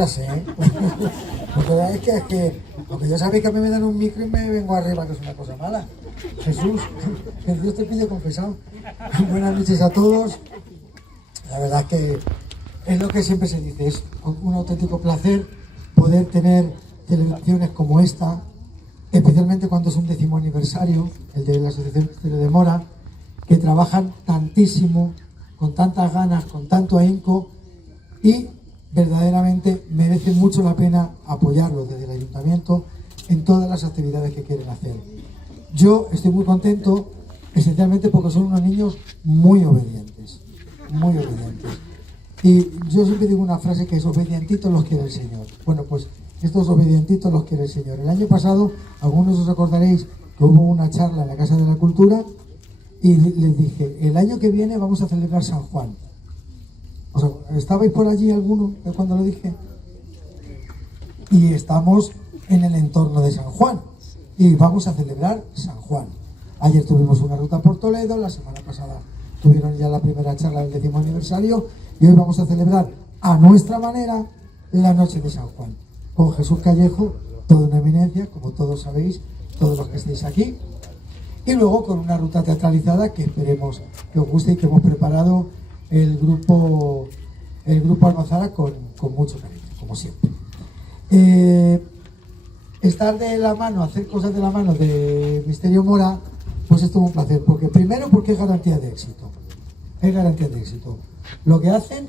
frase, ¿eh? Porque es que, porque ya sabéis que a mí me dan un micro y me vengo arriba, que es una cosa mala. Jesús, que Dios te pide confesado. Buenas noches a todos. La verdad que es lo que siempre se dice, es un auténtico placer poder tener celebraciones como esta, especialmente cuando es un 10º aniversario, el de la Asociación Misterio de Mora, que trabajan tantísimo, con tantas ganas, con tanto ahínco, y verdaderamente merece mucho la pena apoyarlos desde el ayuntamiento en todas las actividades que quieren hacer. Yo estoy muy contento, esencialmente porque son unos niños muy obedientes, muy obedientes. Y yo siempre digo una frase que es: obedientitos los quiere el Señor. Bueno, pues estos obedientitos los quiere el Señor. El año pasado, algunos os acordaréis que hubo una charla en la Casa de la Cultura y les dije, el año que viene vamos a celebrar San Juan. O sea, ¿estabais por allí alguno cuando lo dije? Y estamos en el entorno de San Juan y vamos a celebrar San Juan. Ayer tuvimos una ruta por Toledo, la semana pasada tuvieron ya la primera charla del 10º aniversario y hoy vamos a celebrar a nuestra manera la noche de San Juan, con Jesús Callejo, toda una eminencia, como todos sabéis, todos los que estáis aquí, y luego con una ruta teatralizada que esperemos que os guste y que hemos preparado el grupo Almazara con mucho cariño, como siempre. Estar de la mano, hacer cosas de la mano de Misterio Mora, pues es todo un placer, porque primero porque es garantía de éxito, lo que hacen,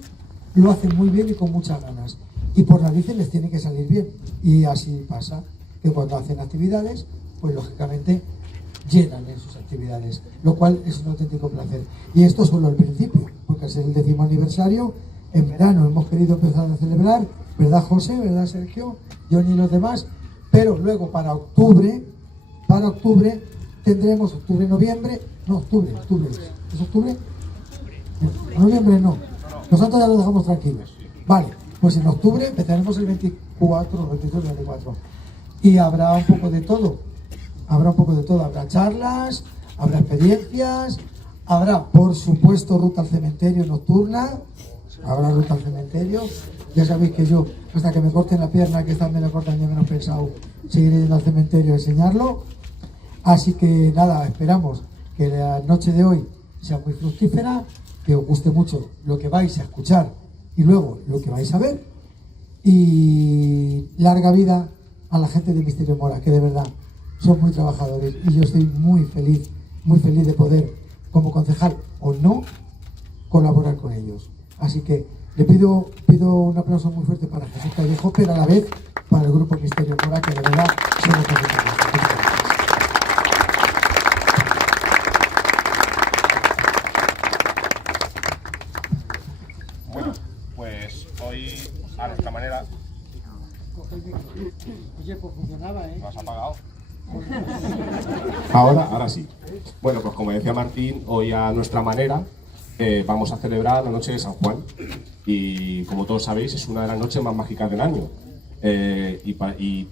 lo hacen muy bien y con muchas ganas, y por narices les tiene que salir bien, y así pasa, que cuando hacen actividades, pues lógicamente llenan en sus actividades, lo cual es un auténtico placer. Y esto es solo el principio, porque al ser el 10º aniversario, en verano hemos querido empezar a celebrar, ¿verdad José? ¿Verdad Sergio? Johnny y los demás, pero luego para octubre tendremos noviembre, ¿es octubre? Noviembre no, nosotros ya lo dejamos tranquilos, vale, pues en octubre empezaremos el 24, 23, 24 y habrá un poco de todo, habrá charlas, habrá experiencias, habrá por supuesto ruta al cementerio nocturna, ya sabéis que yo hasta que me corten la pierna, que esta me la cortan ya menos pensado, seguiré yendo al cementerio a enseñarlo, así que nada, esperamos que la noche de hoy sea muy fructífera, que os guste mucho lo que vais a escuchar y luego lo que vais a ver, y larga vida a la gente de Misterio Mora, que de verdad son muy trabajadores y yo estoy muy feliz de poder, como concejal o no, colaborar con ellos. Así que le pido un aplauso muy fuerte para Jesús Callejo, pero a la vez para el grupo Misterio Mora, que de verdad son los profesionales. Bueno, pues hoy a nuestra manera. Oye, pues funcionaba, ¿eh? ¿Lo has apagado? Ahora sí. Bueno, pues como decía Martín, hoy a nuestra manera vamos a celebrar la noche de San Juan. Y como todos sabéis, es una de las noches más mágicas del año. Y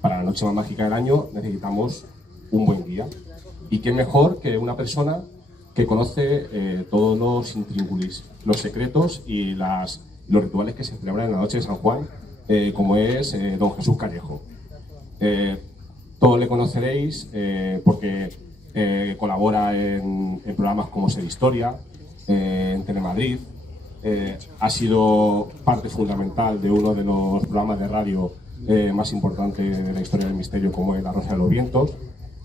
para la noche más mágica del año necesitamos un buen guía. Y qué mejor que una persona que conoce todos los intríngulis, los secretos y los rituales que se celebran en la noche de San Juan, como es don Jesús Callejo. Todos le conoceréis porque colabora en programas como Ser Historia, en Telemadrid. Ha sido parte fundamental de uno de los programas de radio más importantes de la historia del misterio, como es La Rosa de los Vientos,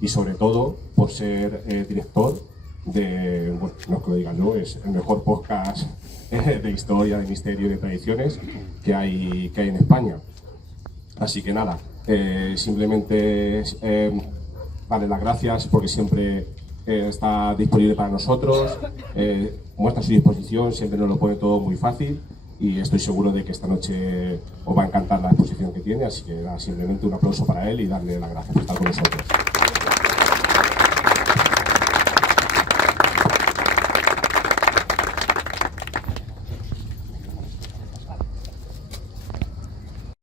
y sobre todo por ser director de, bueno, no es que lo diga yo, es el mejor podcast de historia, de misterio y de tradiciones que hay en España. Así que nada, simplemente darle las gracias porque siempre está disponible para nosotros, muestra su disposición, siempre nos lo pone todo muy fácil y estoy seguro de que esta noche os va a encantar la exposición que tiene, así que nada, simplemente un aplauso para él y darle las gracias por estar con nosotros.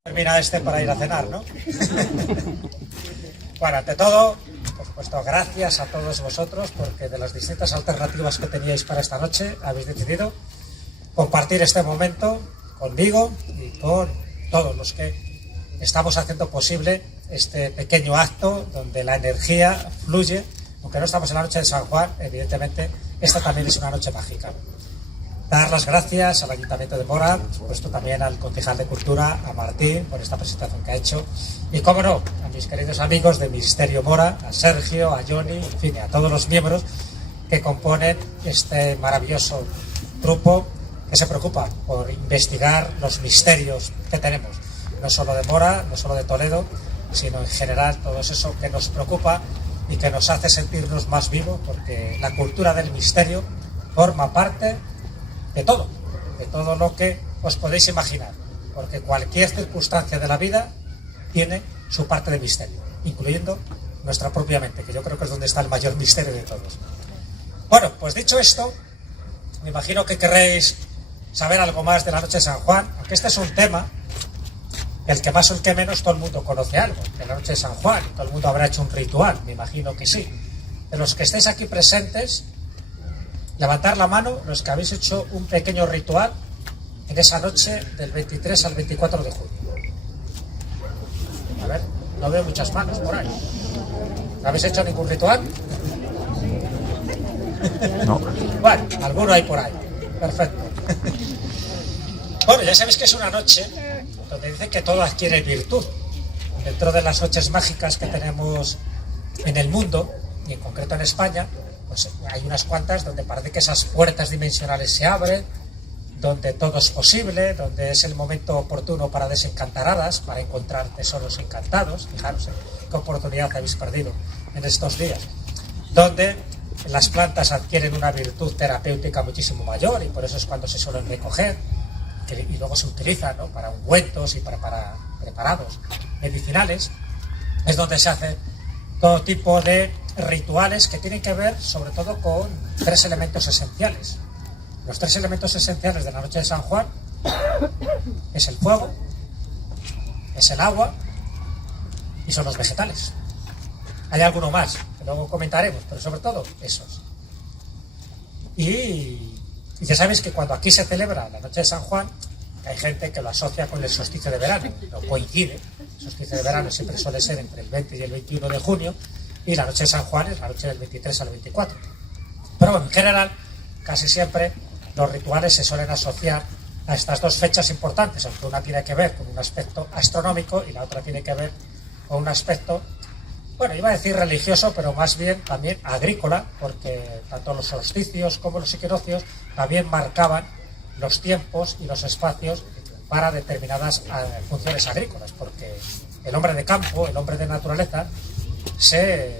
Termina para ir a cenar, ¿no? Bueno, ante todo, por supuesto, gracias a todos vosotros porque de las distintas alternativas que teníais para esta noche habéis decidido compartir este momento conmigo y con todos los que estamos haciendo posible este pequeño acto donde la energía fluye. Aunque no estamos en la noche de San Juan, evidentemente esta también es una noche mágica. Dar las gracias al Ayuntamiento de Móra, por supuesto también al concejal de Cultura, a Martín, por esta presentación que ha hecho, y cómo no, a mis queridos amigos de Ministerio Móra, a Sergio, a Johnny, en fin, a todos los miembros que componen este maravilloso grupo que se preocupa por investigar los misterios que tenemos, no solo de Móra, no solo de Toledo, sino en general todo eso que nos preocupa y que nos hace sentirnos más vivos, porque la cultura del misterio forma parte de todo lo que os podéis imaginar, porque cualquier circunstancia de la vida tiene su parte de misterio, incluyendo nuestra propia mente, que yo creo que es donde está el mayor misterio de todos. Bueno, pues dicho esto, me imagino que querréis saber algo más de la noche de San Juan, aunque este es un tema el que más o el que menos todo el mundo conoce algo de la noche de San Juan, todo el mundo habrá hecho un ritual, me imagino que sí. De los que estéis aquí presentes, levantar la mano los que habéis hecho un pequeño ritual en esa noche del 23 al 24 de junio. A ver, no veo muchas manos por ahí. ¿No habéis hecho ningún ritual? No. Bueno, alguno hay por ahí. Perfecto. Bueno, ya sabéis que es una noche donde dice que todo adquiere virtud. Dentro de las noches mágicas que tenemos en el mundo, y en concreto en España, pues hay unas cuantas donde parece que esas puertas dimensionales se abren, donde todo es posible, donde es el momento oportuno para desencantar hadas, para encontrar tesoros encantados. Fijaros qué oportunidad habéis perdido en estos días. Donde las plantas adquieren una virtud terapéutica muchísimo mayor y por eso es cuando se suelen recoger y luego se utilizan, ¿no?, para ungüentos y para preparados medicinales. Es donde se hacen todo tipo de rituales que tienen que ver sobre todo con tres elementos esenciales. Los tres elementos esenciales de la noche de San Juan es el fuego, es el agua y son los vegetales. Hay alguno más que luego comentaremos, pero sobre todo esos. Y ya sabéis que cuando aquí se celebra la noche de San Juan, hay gente que lo asocia con el solsticio de verano, no coincide. El solsticio de verano siempre suele ser entre el 20 y el 21 de junio, y la noche de San Juan es la noche del 23 al 24. Pero bueno, en general, casi siempre los rituales se suelen asociar a estas dos fechas importantes, aunque una tiene que ver con un aspecto astronómico y la otra tiene que ver con un aspecto, bueno, iba a decir religioso, pero más bien también agrícola, porque tanto los solsticios como los equinoccios también marcaban los tiempos y los espacios para determinadas funciones agrícolas, porque el hombre de campo, el hombre de naturaleza, se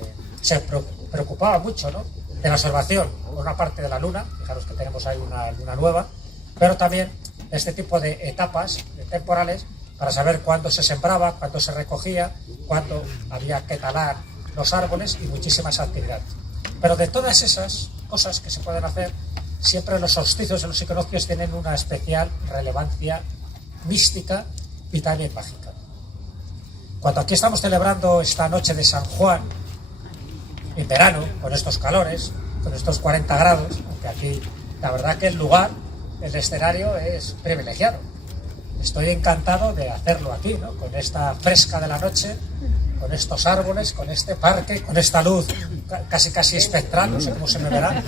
preocupaba mucho, ¿no?, de la observación, por una parte de la luna, fijaros que tenemos ahí una luna nueva, pero también de este tipo de etapas temporales para saber cuándo se sembraba, cuándo se recogía, cuándo había que talar los árboles y muchísimas actividades. Pero de todas esas cosas que se pueden hacer, siempre los solsticios y los equinoccios tienen una especial relevancia mística y también mágica. Cuando aquí estamos celebrando esta noche de San Juan, en verano, con estos calores, con estos 40 grados, aunque aquí la verdad que el lugar, el escenario es privilegiado. Estoy encantado de hacerlo aquí, ¿no?, con esta fresca de la noche, con estos árboles, con este parque, con esta luz casi espectral, no sé cómo se me verá,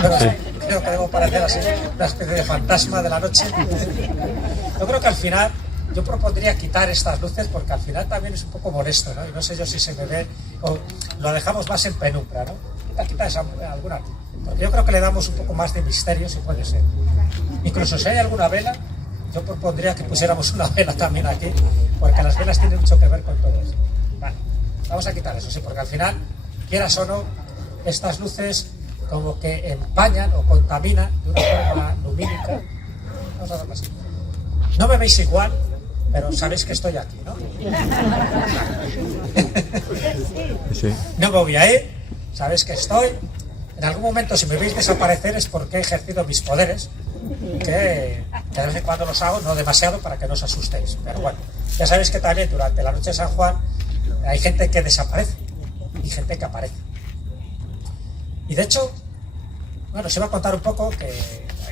pero sí, creo que debo parecer así, una especie de fantasma de la noche. Yo creo que al final, yo propondría quitar estas luces porque al final también es un poco molesto, ¿no? Y no sé yo si se me ve, o lo dejamos más en penumbra, ¿no? Quita alguna, porque yo creo que le damos un poco más de misterio, si puede ser. Incluso si hay alguna vela, yo propondría que pusiéramos una vela también aquí, porque las velas tienen mucho que ver con todo esto. Vale, vamos a quitar eso, sí, porque al final, quieras o no, estas luces como que empañan o contaminan de una forma lumínica. Vamos a hacerlo así. No me veis igual, pero sabéis que estoy aquí, ¿no? Sí. No me voy a ir, sabéis que estoy. En algún momento, si me veis desaparecer, es porque he ejercido mis poderes, que de vez en cuando los hago, no demasiado, para que no os asustéis. Pero bueno, ya sabéis que también durante la noche de San Juan hay gente que desaparece y gente que aparece. Y de hecho, bueno, os iba a contar un poco,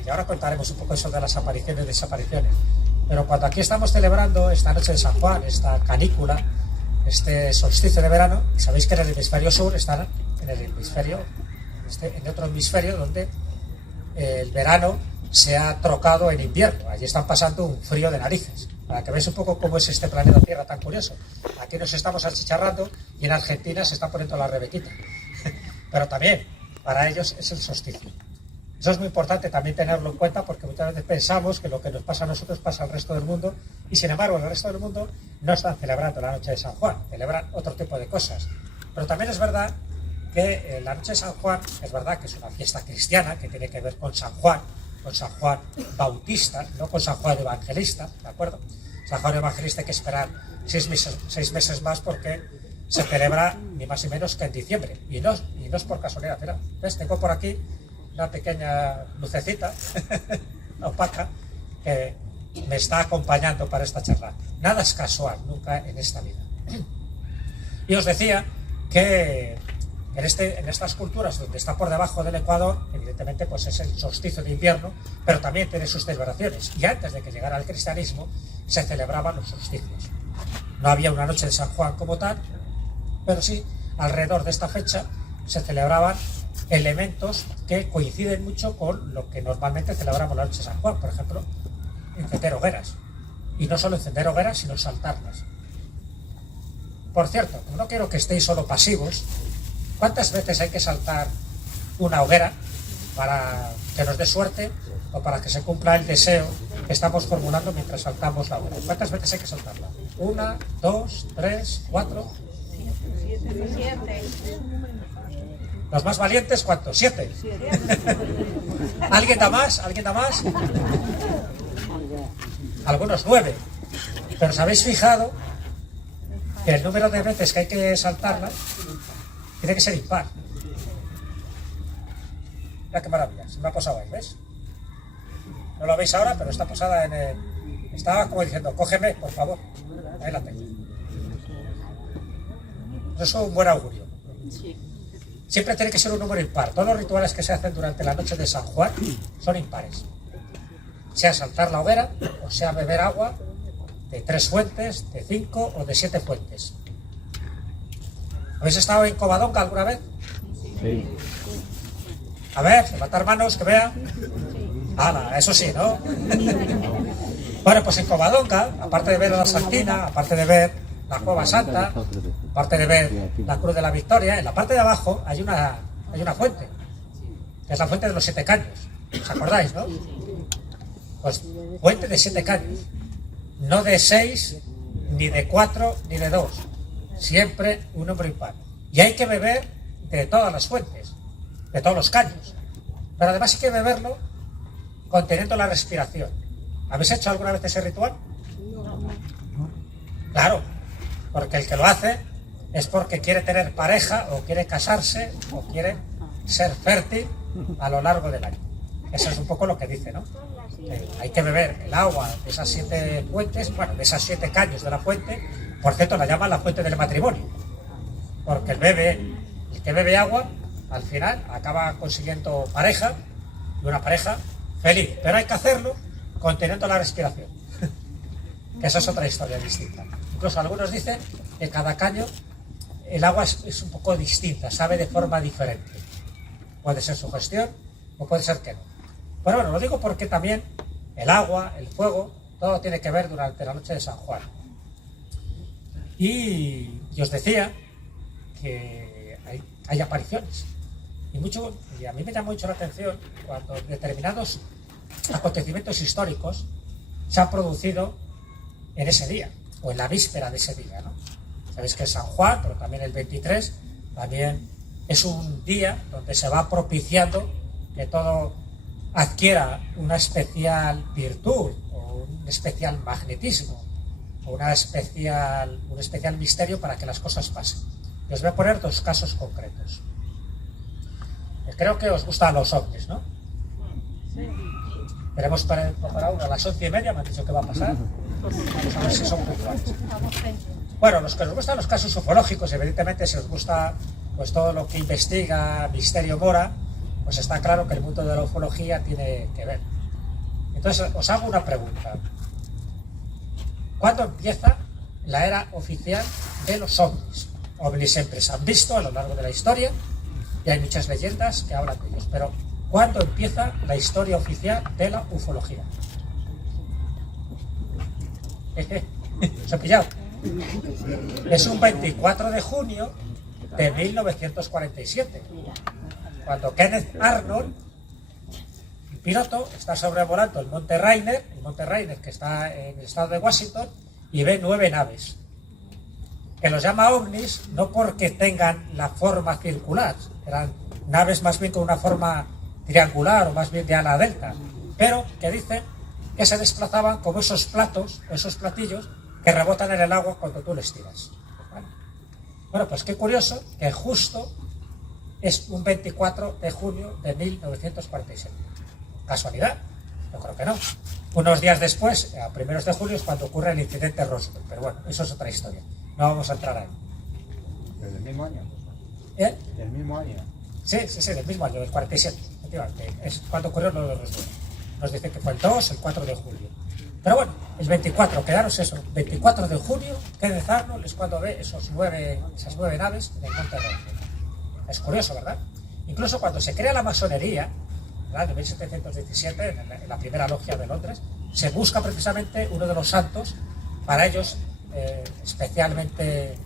y ahora contaremos un poco eso de las apariciones y desapariciones. Pero cuando aquí estamos celebrando esta noche de San Juan, esta canícula, este solsticio de verano, sabéis que en el hemisferio sur están en el hemisferio, en otro hemisferio donde el verano se ha trocado en invierno. Allí están pasando un frío de narices. Para que veáis un poco cómo es este planeta Tierra tan curioso. Aquí nos estamos achicharrando y en Argentina se está poniendo la rebequita. Pero también para ellos es el solsticio. Eso es muy importante también tenerlo en cuenta, porque muchas veces pensamos que lo que nos pasa a nosotros pasa al resto del mundo, y sin embargo en el resto del mundo no están celebrando la noche de San Juan, celebran otro tipo de cosas. Pero también es verdad que la noche de San Juan, es verdad que es una fiesta cristiana que tiene que ver con San Juan Bautista, no con San Juan Evangelista, ¿de acuerdo? San Juan Evangelista hay que esperar 6 meses más, porque se celebra ni más ni menos que en diciembre, y no es por casualidad. Mira, ¿ves? Tengo por aquí una pequeña lucecita opaca que me está acompañando para esta charla. Nada es casual, nunca en esta vida. Y os decía que en estas culturas donde está por debajo del Ecuador, evidentemente pues es el solsticio de invierno, pero también tiene sus celebraciones. Y antes de que llegara el cristianismo se celebraban los solsticios. No había una noche de San Juan como tal, pero sí, alrededor de esta fecha se celebraban elementos que coinciden mucho con lo que normalmente celebramos la noche de San Juan. Por ejemplo, encender hogueras. Y no solo encender hogueras, sino saltarlas. Por cierto, no quiero que estéis solo pasivos. ¿Cuántas veces hay que saltar una hoguera para que nos dé suerte o para que se cumpla el deseo que estamos formulando mientras saltamos la hoguera? ¿Cuántas veces hay que saltarla? 1, 2, 3, 4. 7. ¿Los más valientes cuántos? 7. ¿Alguien da más? ¿Alguien da más? Algunos 9. Pero ¿os habéis fijado que el número de veces que hay que saltarla tiene que ser impar? Mira qué maravilla, se me ha posado ahí, ¿ves? No lo veis ahora, pero está posada en el... Estaba como diciendo, cógeme, por favor. Ahí la tengo. Eso es un buen augurio. Siempre tiene que ser un número impar. Todos los rituales que se hacen durante la noche de San Juan son impares. Sea saltar la hoguera, o sea beber agua de 3 fuentes, de 5 o de 7 fuentes. ¿Habéis estado en Covadonga alguna vez? Sí. A ver, levantar manos, que vea. ¡Hala! Eso sí, ¿no? Bueno, pues en Covadonga, aparte de ver a la Santina, aparte de ver la Cueva Santa, aparte de ver la Cruz de la Victoria, en la parte de abajo hay una fuente, que es la fuente de los 7 caños. ¿Os acordáis, no? Pues fuente de 7 caños. No de 6, ni de 4, ni de 2. Siempre un número impar. Y hay que beber de todas las fuentes, de todos los caños. Pero además hay que beberlo conteniendo la respiración. ¿Habéis hecho alguna vez ese ritual? Claro, porque el que lo hace es porque quiere tener pareja, o quiere casarse, o quiere ser fértil a lo largo del año. Eso es un poco lo que dice, ¿no? Hay que beber el agua de esas 7 fuentes, bueno, de esas 7 caños de la fuente. Por cierto, la llaman la fuente del matrimonio, porque el que bebe agua, al final acaba consiguiendo pareja, y una pareja feliz. Pero hay que hacerlo conteniendo la respiración, que esa es otra historia distinta. Incluso algunos dicen que cada caño, el agua es un poco distinta, sabe de forma diferente. Puede ser su gestión o puede ser que no. Pero bueno, lo digo porque también el agua, el fuego, todo tiene que ver durante la noche de San Juan. Y os decía que hay apariciones. Y a mí me llama mucho la atención cuando determinados acontecimientos históricos se han producido en ese día, o en la víspera de ese día, ¿no? Sabéis que es San Juan, pero también el 23, también es un día donde se va propiciando que todo adquiera una especial virtud, o un especial magnetismo, o un especial misterio para que las cosas pasen. Y os voy a poner 2 casos concretos. Creo que os gustan los ovnis, ¿no? Veremos para ahora a las 11:30, me han dicho que va a pasar. Vamos a ver si son puntuales. Bueno, los que os gustan los casos ufológicos, evidentemente, si os gusta pues todo lo que investiga Misterio Mora, pues está claro que el mundo de la ufología tiene que ver. Entonces, os hago una pregunta. cuando empieza la era oficial de los ovnis. Ovnis siempre se han visto a lo largo de la historia y hay muchas leyendas que hablan de ellos, pero ¿cuándo empieza la historia oficial de la ufología? ¿Se ha pillado? Es un 24 de junio de 1947, cuando Kenneth Arnold, un piloto, está sobrevolando el Monte Rainier que está en el estado de Washington, y ve 9 naves. Que los llama ovnis no porque tengan la forma circular, eran naves más bien con una forma triangular o más bien de ala delta, pero que dicen que se desplazaban como esos platillos que rebotan en el agua cuando tú les tiras. ¿Vale? Bueno, pues qué curioso que justo es un 24 de junio de 1947. ¿Casualidad? Yo creo que no. Unos días después, a primeros de julio, es cuando ocurre el incidente Roswell, pero bueno, eso es otra historia. No vamos a entrar ahí. ¿Del mismo año? ¿Eh? ¿Del mismo año? Sí, del mismo año, del 47. Efectivamente, es cuando ocurrió lo de Roswell. Nos dicen que fue el 2, el 4 de julio. Pero bueno, el 24, quedaros eso, 24 de junio, Kenneth Arnold es cuando ve esas 9 naves en el Monte Roswell. Es curioso, ¿verdad? Incluso cuando se crea la masonería, en el año 1717, en la primera logia de Londres, se busca precisamente uno de los santos para ellos especialmente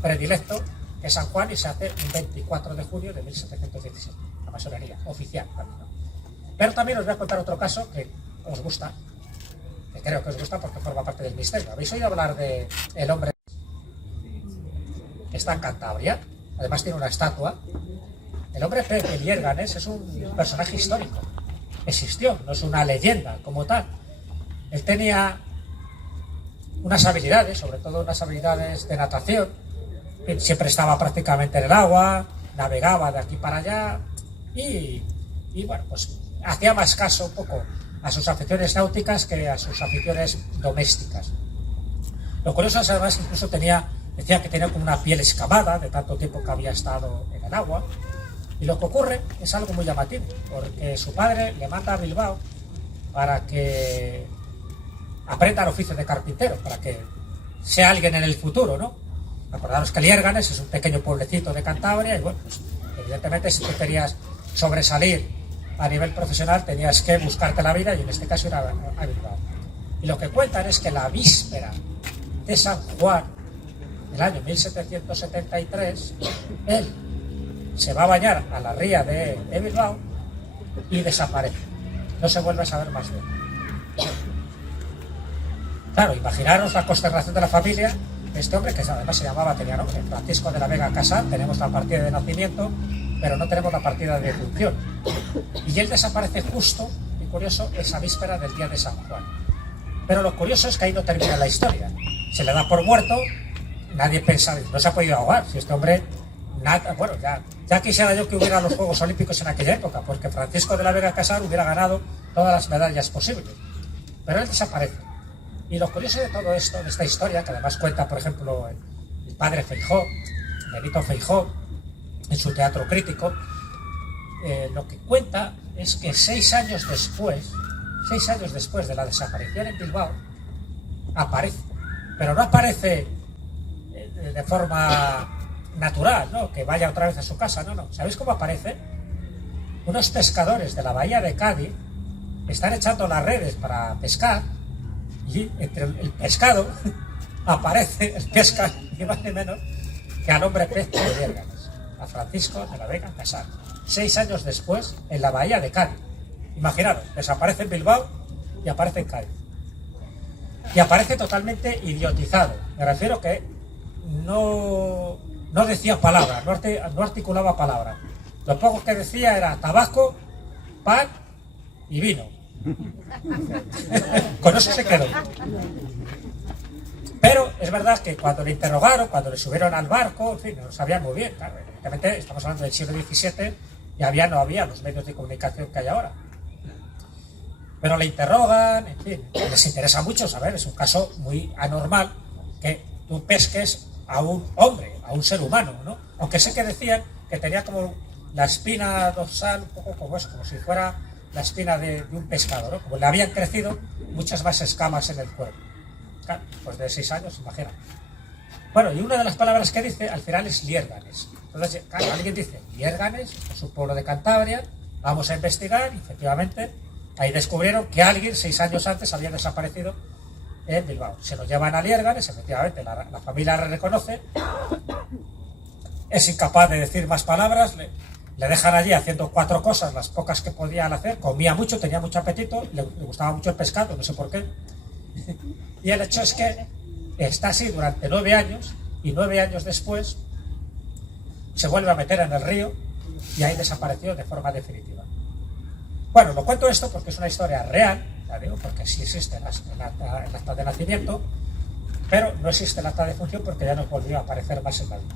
predilecto, que es San Juan, y se hace un 24 de junio de 1717, la masonería oficial. ¿No? Pero también os voy a contar otro caso que os gusta, que creo que os gusta porque forma parte del misterio. ¿Habéis oído hablar de el hombre que está en Cantabria? Además tiene una estatua. El hombre Pepe Liérganes es un personaje histórico. Existió, no es una leyenda como tal. Él tenía unas habilidades, sobre todo unas habilidades de natación. Siempre estaba prácticamente en el agua, navegaba de aquí para allá y bueno, pues hacía más caso un poco a sus aficiones náuticas que a sus aficiones domésticas. Lo curioso es además que incluso decía que tenía como una piel escamada de tanto tiempo que había estado en el agua. Y lo que ocurre es algo muy llamativo, porque su padre le manda a Bilbao para que aprenda el oficio de carpintero, para que sea alguien en el futuro, ¿no? Acordaros que Liérganes es un pequeño pueblecito de Cantabria y bueno, pues evidentemente si tú querías sobresalir a nivel profesional tenías que buscarte la vida y en este caso ir a Bilbao. Y lo que cuentan es que la víspera de San Juan, del año 1773, él se va a bañar a la ría de Bilbao y desaparece. No se vuelve a saber más de él. Claro, imaginaros la consternación de la familia de este hombre, que además tenía nombre, Francisco de la Vega Casal. Tenemos la partida de nacimiento, pero no tenemos la partida de defunción. Y él desaparece justo, y curioso, esa víspera del día de San Juan. Pero lo curioso es que ahí no termina la historia. Se le da por muerto, nadie piensa, no se ha podido ahogar, si este hombre, nada, bueno, ya quisiera yo que hubiera los Juegos Olímpicos en aquella época, porque Francisco de la Vega Casal hubiera ganado todas las medallas posibles. Pero él desaparece. Y lo curioso de todo esto, de esta historia, que además cuenta, por ejemplo, el padre Feijóo, Benito Feijóo, en su teatro crítico, lo que cuenta es que 6 años después de la desaparición en Bilbao, aparece. Pero no aparece de forma natural, ¿no? Que vaya otra vez a su casa, no. ¿Sabéis cómo aparece? Unos pescadores de la bahía de Cádiz están echando las redes para pescar y entre el pescado aparece, pesca ni más ni menos que al hombre pez de Liérganes, a Francisco de la Vega Casal. 6 años después en la bahía de Cádiz. Imaginaros, desaparece en Bilbao y aparece en Cádiz. Y aparece totalmente idiotizado. Me refiero que no decía palabras, no articulaba palabras. Lo poco que decía era tabaco, pan y vino. Con eso se quedó. Pero es verdad que cuando le interrogaron, cuando le subieron al barco, en fin, no lo sabían muy bien. Claro, evidentemente estamos hablando del siglo XVII y no había los medios de comunicación que hay ahora. Pero le interrogan, en fin, les interesa mucho saber, es un caso muy anormal que tú pesques a un hombre, a un ser humano, ¿no? Aunque sé que decían que tenía como la espina dorsal un poco como si fuera la espina de un pescado, ¿no? Como le habían crecido muchas más escamas en el cuerpo. Claro, pues de 6 años, imagina. Bueno, y una de las palabras que dice al final es Liérganes. Entonces, claro, alguien dice, Liérganes es un pueblo de Cantabria, vamos a investigar, y efectivamente, ahí descubrieron que alguien 6 años antes había desaparecido en Bilbao. Se lo llevan a Liérganes, efectivamente, la familia le reconoce, es incapaz de decir más palabras, le dejan allí haciendo 4 cosas, las pocas que podían hacer, comía mucho, tenía mucho apetito, le gustaba mucho el pescado, no sé por qué. Y el hecho es que está así durante 9 años, y 9 años después se vuelve a meter en el río y ahí desapareció de forma definitiva. Bueno, lo cuento esto porque es una historia real, ya digo, porque sí existe el acta de nacimiento, pero no existe el acta de función porque ya no volvió a aparecer más en la vida.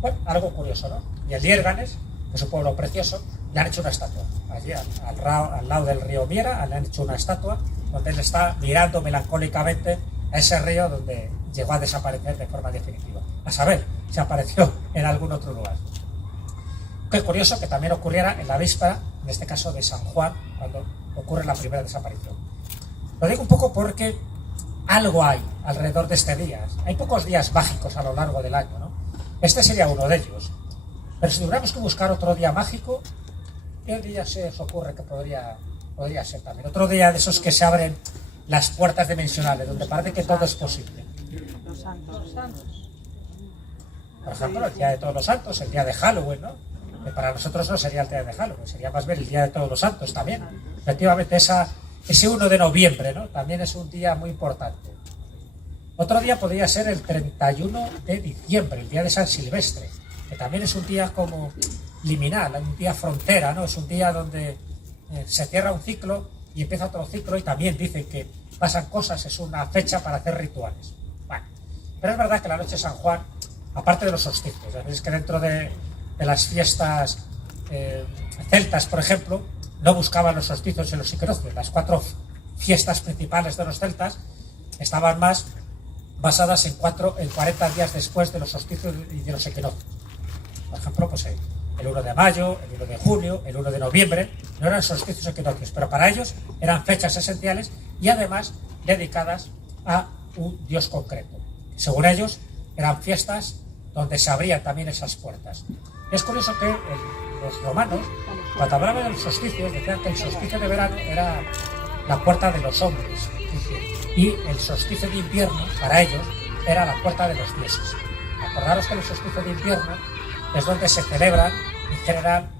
Bueno, algo curioso, ¿no? Y en Liérganes, que es un pueblo precioso, le han hecho una estatua. Allí, al lado del río Miera, le han hecho una estatua donde él está mirando melancólicamente a ese río donde llegó a desaparecer de forma definitiva. A saber, si apareció en algún otro lugar. Qué curioso que también ocurriera en la víspera, en este caso de San Juan, cuando ocurre la primera desaparición. Lo digo un poco porque algo hay alrededor de este día. Hay pocos días mágicos a lo largo del año, ¿no? Este sería uno de ellos. Pero si tuviéramos que buscar otro día mágico, ¿qué día se os ocurre que podría ser también? Otro día de esos que se abren las puertas dimensionales, donde parece que todo es posible. Los santos. Por ejemplo, el Día de Todos los Santos, el día de Halloween, ¿no? Que para nosotros no sería el día de Halloween, sería más bien el Día de Todos los Santos también. Efectivamente, ese 1 de noviembre, ¿no? También es un día muy importante. Otro día podría ser el 31 de diciembre, el día de San Silvestre, que también es un día como liminal, un día frontera, ¿no? Es un día donde se cierra un ciclo y empieza otro ciclo, y también dicen que pasan cosas, es una fecha para hacer rituales. Bueno, pero es verdad que la noche de San Juan, aparte de los solsticios, ya veis que dentro de las fiestas celtas, por ejemplo, no buscaban los solsticios y los equinoccios. Las 4 fiestas principales de los celtas estaban más basadas en 40 días después de los solsticios y de los equinoccios. Por ejemplo, pues el 1 de mayo, el 1 de junio, el 1 de noviembre, no eran solsticios o equinoccios, pero para ellos eran fechas esenciales y además dedicadas a un dios concreto. Según ellos, eran fiestas donde se abrían también esas puertas. Es curioso que los romanos, cuando hablaban de los solsticios, decían que el solsticio de verano era la puerta de los hombres, y el solsticio de invierno, para ellos, era la puerta de los dioses. Acordaros que el solsticio de invierno es donde se celebran, en general,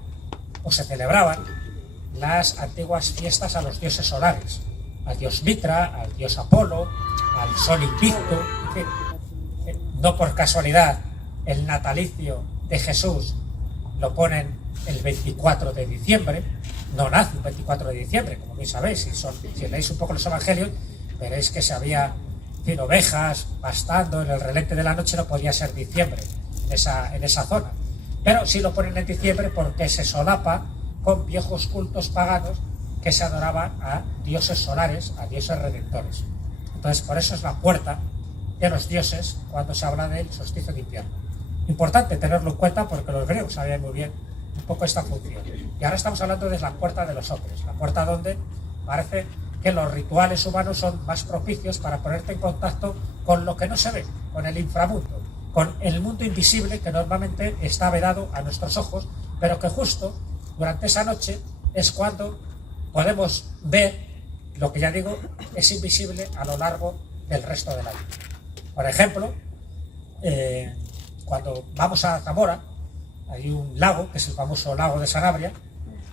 o se celebraban las antiguas fiestas a los dioses solares, al dios Mitra, al dios Apolo, al sol invicto, en fin. No por casualidad el natalicio de Jesús lo ponen el 24 de diciembre, no nace un 24 de diciembre, como bien sabéis, si leéis un poco los evangelios, veréis que si había ovejas pastando en el relente de la noche, no podía ser diciembre en esa zona. Pero sí lo ponen en diciembre porque se solapa con viejos cultos paganos que se adoraban a dioses solares, a dioses redentores. Entonces, por eso es la puerta de los dioses cuando se habla del solsticio de invierno. Importante tenerlo en cuenta porque los griegos sabían muy bien un poco esta función. Y ahora estamos hablando de la puerta de los hombres, la puerta donde parece que los rituales humanos son más propicios para ponerte en contacto con lo que no se ve, con el inframundo, con el mundo invisible que normalmente está vedado a nuestros ojos, pero que justo durante esa noche es cuando podemos ver lo que, ya digo, es invisible a lo largo del resto del año. Por ejemplo, cuando vamos a Zamora, hay un lago, que es el famoso lago de Sanabria.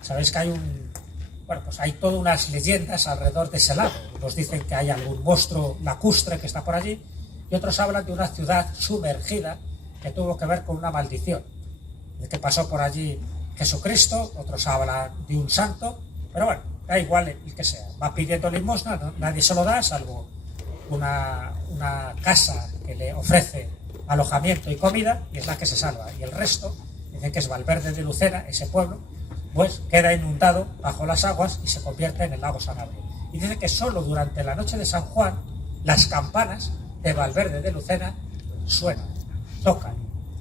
Sabéis que hay todas unas leyendas alrededor de ese lago. Nos dicen que hay algún monstruo lacustre que está por allí, y otros hablan de una ciudad sumergida que tuvo que ver con una maldición, de que pasó por allí Jesucristo. Otros hablan de un santo, pero bueno, da igual el que sea. Va pidiendo limosna, ¿no? Nadie se lo da, salvo una casa que le ofrece alojamiento y comida, y es la que se salva. Y el resto, dicen que es Valverde de Lucena, ese pueblo, pues queda inundado bajo las aguas y se convierte en el lago Sanabria. Y dice que solo durante la noche de San Juan las campanas de Valverde de Lucena suenan, tocan,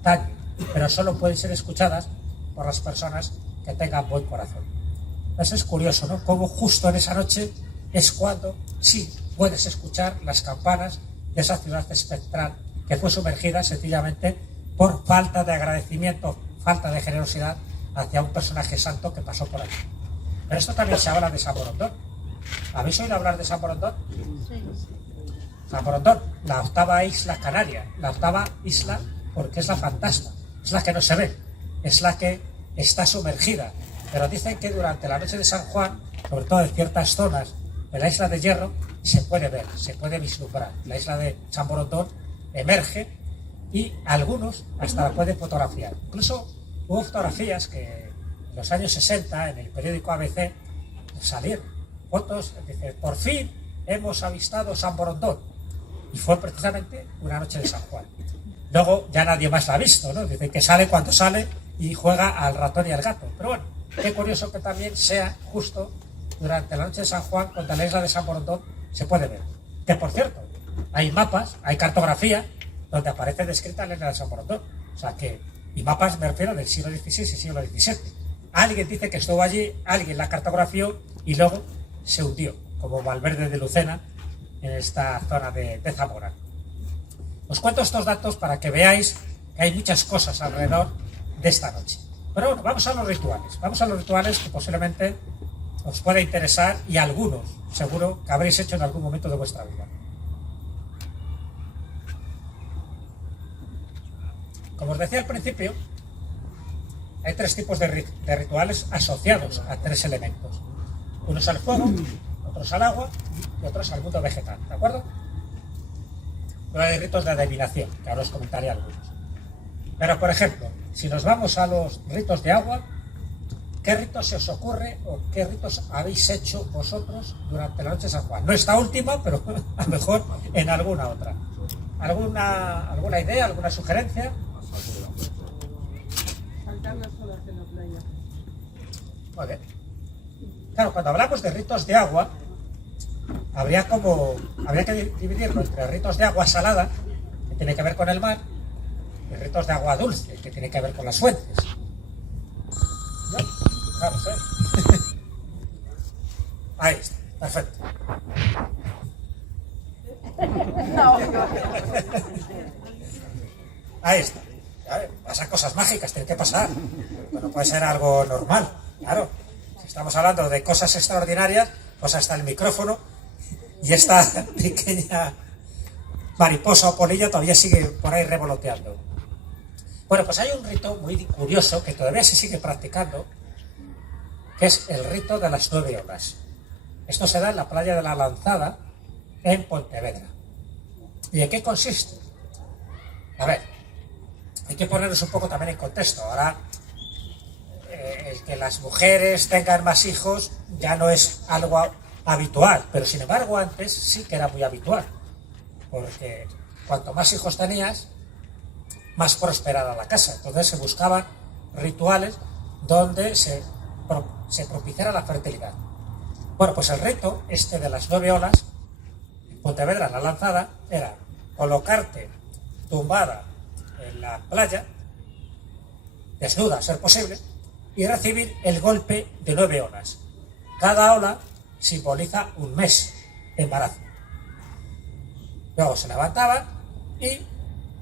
tañen, pero solo pueden ser escuchadas por las personas que tengan buen corazón. Entonces es curioso, ¿no? Cómo justo en esa noche es cuando sí puedes escuchar las campanas de esa ciudad espectral que fue sumergida sencillamente por falta de agradecimiento, falta de generosidad hacia un personaje santo que pasó por allí. Pero esto también se habla de San Borondón. ¿Habéis oído hablar de San Borondón? San Borondón, la octava isla canaria, la octava isla porque es la fantasma, es la que no se ve, es la que está sumergida. Pero dicen que durante la noche de San Juan, sobre todo en ciertas zonas de la isla de Hierro, se puede ver, se puede vislumbrar. La isla de San Borondón emerge y algunos hasta la pueden fotografiar. Incluso hubo fotografías que en los años 60 en el periódico ABC salieron fotos, dice, por fin hemos avistado San Borondón, y fue precisamente una noche de San Juan. Luego ya nadie más la ha visto, ¿no? Dice que sale cuando sale y juega al ratón y al gato. Pero bueno, qué curioso que también sea justo durante la noche de San Juan, cuando la isla de San Borondón se puede ver. Que por cierto, hay mapas, hay cartografía donde aparece descrita la isla de San Borondón. O sea que, y mapas me refiero del siglo XVI y siglo XVII. Alguien dice que estuvo allí, alguien la cartografió y luego se hundió, como Valverde de Lucena en esta zona de Zamora. Os cuento estos datos para que veáis que hay muchas cosas alrededor de esta noche. Pero bueno, vamos a los rituales. Vamos a los rituales que posiblemente os pueda interesar y algunos, seguro, que habréis hecho en algún momento de vuestra vida. Como os decía al principio, hay tres tipos de rituales asociados a tres elementos. Unos al fuego, otros al agua y otros al mundo vegetal, ¿de acuerdo? Luego hay ritos de adivinación, que ahora os comentaré algunos. Pero, por ejemplo, si nos vamos a los ritos de agua, ¿qué ritos se os ocurre o qué ritos habéis hecho vosotros durante la noche de San Juan? No esta última, pero a lo mejor en alguna otra. ¿Alguna idea, alguna sugerencia? Saltar las olas en la playa. Muy bien. Claro, cuando hablamos de ritos de agua, habría que dividirlo entre ritos de agua salada, que tiene que ver con el mar, y ritos de agua dulce, que tiene que ver con las fuentes. ¿No? Vamos a ver. Ahí está, perfecto. Ahí está. A ver, pasan cosas mágicas, tiene que pasar. Pero no puede ser algo normal, claro. Si estamos hablando de cosas extraordinarias, pues hasta el micrófono y esta pequeña mariposa o polilla todavía sigue por ahí revoloteando. Bueno, pues hay un rito muy curioso que todavía se sigue practicando, que es el rito de las 9 olas. Esto se da en la playa de la Lanzada, en Pontevedra. ¿Y en qué consiste? A ver, hay que ponernos un poco también en contexto. Ahora, el que las mujeres tengan más hijos ya no es algo habitual, pero sin embargo antes sí que era muy habitual, porque cuanto más hijos tenías, más prosperada la casa. Entonces se buscaban rituales donde se propiciara la fertilidad. Bueno, pues el rito este de las 9 olas, en Pontevedra, la Lanzada, era colocarte tumbada en la playa, desnuda a ser posible, y recibir el golpe de 9 olas. Cada ola simboliza un mes de embarazo. Luego se levantaban y,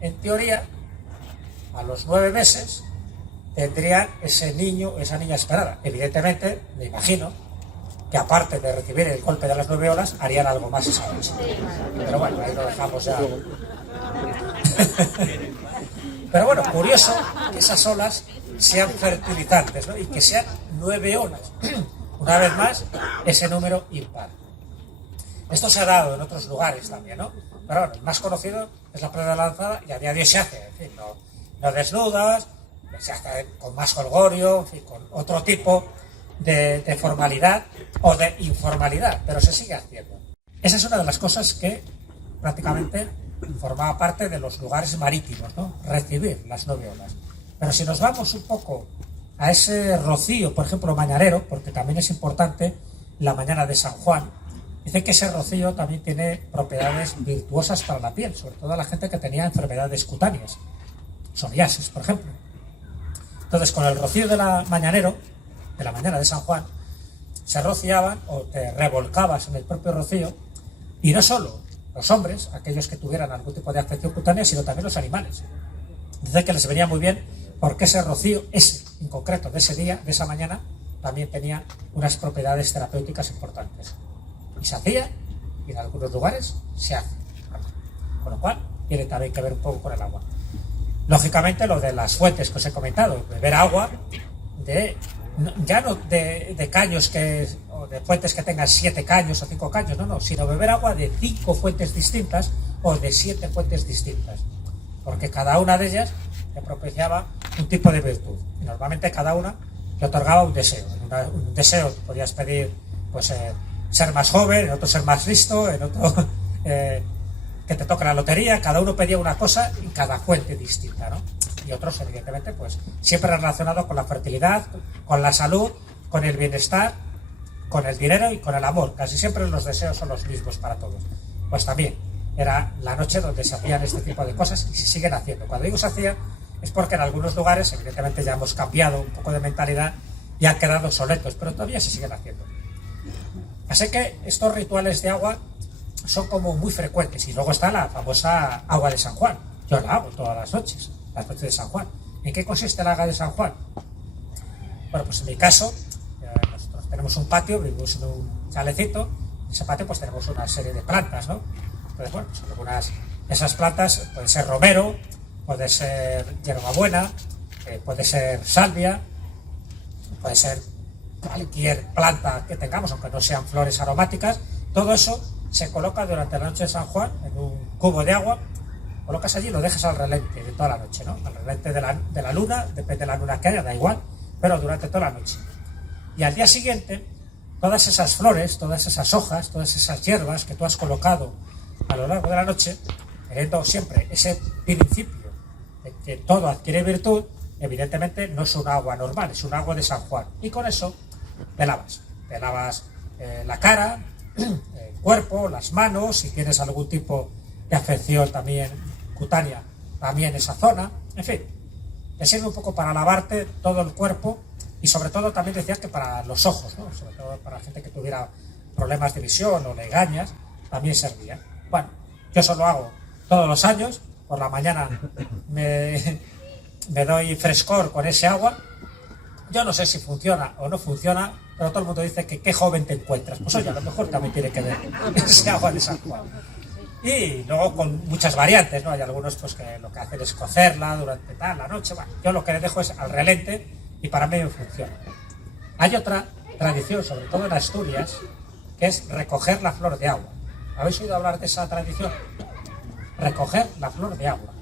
en teoría, a los 9 meses tendrían ese niño o esa niña esperada. Evidentemente, me imagino que aparte de recibir el golpe de las 9 olas, harían algo más esa noche. Pero bueno, ahí lo dejamos ya. Pero bueno, curioso que esas olas sean fertilizantes, ¿no? Y que sean 9 olas. Una vez más, ese número impar. Esto se ha dado en otros lugares también, ¿no? Pero bueno, el más conocido es la playa de la Lanzada y a día de hoy se hace, en fin, no desnudas, se hace con más jolgorio, en fin, con otro tipo de formalidad o de informalidad, pero se sigue haciendo. Esa es una de las cosas que prácticamente formaba parte de los lugares marítimos, ¿no? Recibir las 9 olas. Pero si nos vamos un poco a ese rocío, por ejemplo, mañanero, porque también es importante la mañana de San Juan, dice que ese rocío también tiene propiedades virtuosas para la piel, sobre todo la gente que tenía enfermedades cutáneas, psoriasis, por ejemplo. Entonces, con el rocío de la mañanero, de la mañana de San Juan, se rociaban o te revolcabas en el propio rocío, y no solo los hombres, aquellos que tuvieran algún tipo de afección cutánea, sino también los animales. Dice que les venía muy bien porque ese rocío, ese en concreto, de ese día, de esa mañana, también tenía unas propiedades terapéuticas importantes. Y se hacía, y en algunos lugares se hace. Con lo cual, tiene también que ver un poco con el agua. Lógicamente, lo de las fuentes que os he comentado, beber agua ya no de caños o de fuentes que tengan 7 caños o 5 caños, no, sino beber agua de 5 fuentes distintas o de 7 fuentes distintas. Porque cada una de ellas te propiciaba un tipo de virtud. Y normalmente cada una te otorgaba un deseo. En un deseo podías pedir pues ser más joven, en otro ser más listo, en otro que te toque la lotería. Cada uno pedía una cosa y cada fuente distinta, ¿no? Y otros, evidentemente, pues siempre relacionados con la fertilidad, con la salud, con el bienestar, con el dinero y con el amor. Casi siempre los deseos son los mismos para todos. Pues también era la noche donde se hacían este tipo de cosas y se siguen haciendo. Cuando digo se hacían es porque en algunos lugares, evidentemente, ya hemos cambiado un poco de mentalidad y han quedado obsoletos, pero todavía se siguen haciendo. Así que estos rituales de agua son como muy frecuentes. Y luego está la famosa agua de San Juan. Yo la hago todas las noches de San Juan. ¿En qué consiste el agua de San Juan? Bueno, pues en mi caso, nosotros tenemos un patio, vivimos en un chalecito. En ese patio pues tenemos una serie de plantas, ¿no? Entonces, bueno, pues algunas de esas plantas puede ser romero, puede ser hierbabuena, puede ser salvia, puede ser cualquier planta que tengamos, aunque no sean flores aromáticas. Todo eso se coloca durante la noche de San Juan en un cubo de agua, colocas allí y lo dejas al relente de toda la noche, ¿no? Al relente de la luna, depende de la luna que haya, da igual, pero durante toda la noche. Y al día siguiente, todas esas flores, todas esas hojas, todas esas hierbas que tú has colocado a lo largo de la noche, teniendo siempre ese principio de que todo adquiere virtud, evidentemente no es un agua normal, es un agua de San Juan. Y con eso te lavas la cara, el cuerpo, las manos, si tienes algún tipo de afección también cutánea, también esa zona, en fin, te sirve un poco para lavarte todo el cuerpo y sobre todo también decía que para los ojos, ¿no? Sobre todo para la gente que tuviera problemas de visión o legañas, también servía. Bueno, yo eso lo hago todos los años, por la mañana me doy frescor con ese agua. Yo no sé si funciona o no funciona, pero todo el mundo dice que qué joven te encuentras. Pues oye, a lo mejor también tiene que ver ese agua de San Juan. Y luego con muchas variantes, ¿no? Hay algunos pues que lo que hacen es cocerla durante la noche. Bueno, yo lo que le dejo es al relente y para mí funciona. Hay otra tradición, sobre todo en Asturias, que es recoger la flor de agua. ¿Habéis oído hablar de esa tradición? Recoger la flor de agua.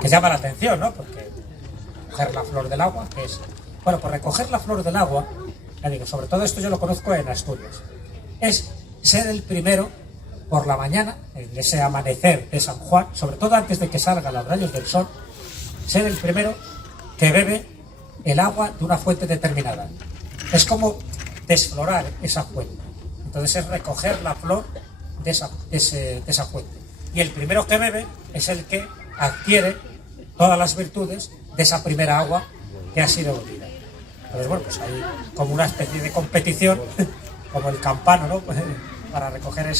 Que llama la atención, ¿no? Porque recoger la flor del agua, ¿qué es? Bueno, pues recoger la flor del agua, ya digo, sobre todo esto yo lo conozco en Asturias, es ser el primero por la mañana, en ese amanecer de San Juan, sobre todo antes de que salgan los rayos del sol, ser el primero que bebe el agua de una fuente determinada. Es como desflorar esa fuente. Entonces es recoger la flor de esa fuente. Y el primero que bebe es el que adquiere todas las virtudes de esa primera agua que ha sido bebida. Entonces, bueno, pues hay como una especie de competición, como el campano, ¿no? Para recoger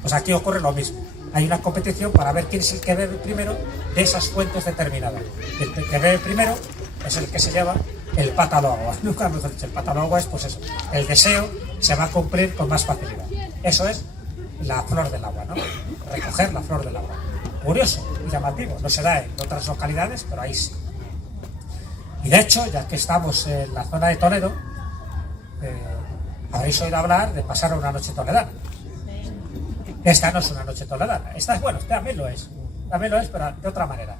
pues aquí ocurre lo mismo. Hay una competición para ver quién es el que bebe primero de esas fuentes determinadas. El que bebe primero es el que se lleva el pátalo agua. Nunca mejor dicho, el pátalo agua es pues eso. El deseo se va a cumplir con más facilidad. Eso es la flor del agua, ¿no? Recoger la flor del agua. Curioso y llamativo. No se da en otras localidades, pero ahí sí. Y de hecho, ya que estamos en la zona de Toledo, habréis oído hablar de pasar una noche toledana. Esta no es una noche toledana. Esta es, bueno, también lo es, pero de otra manera.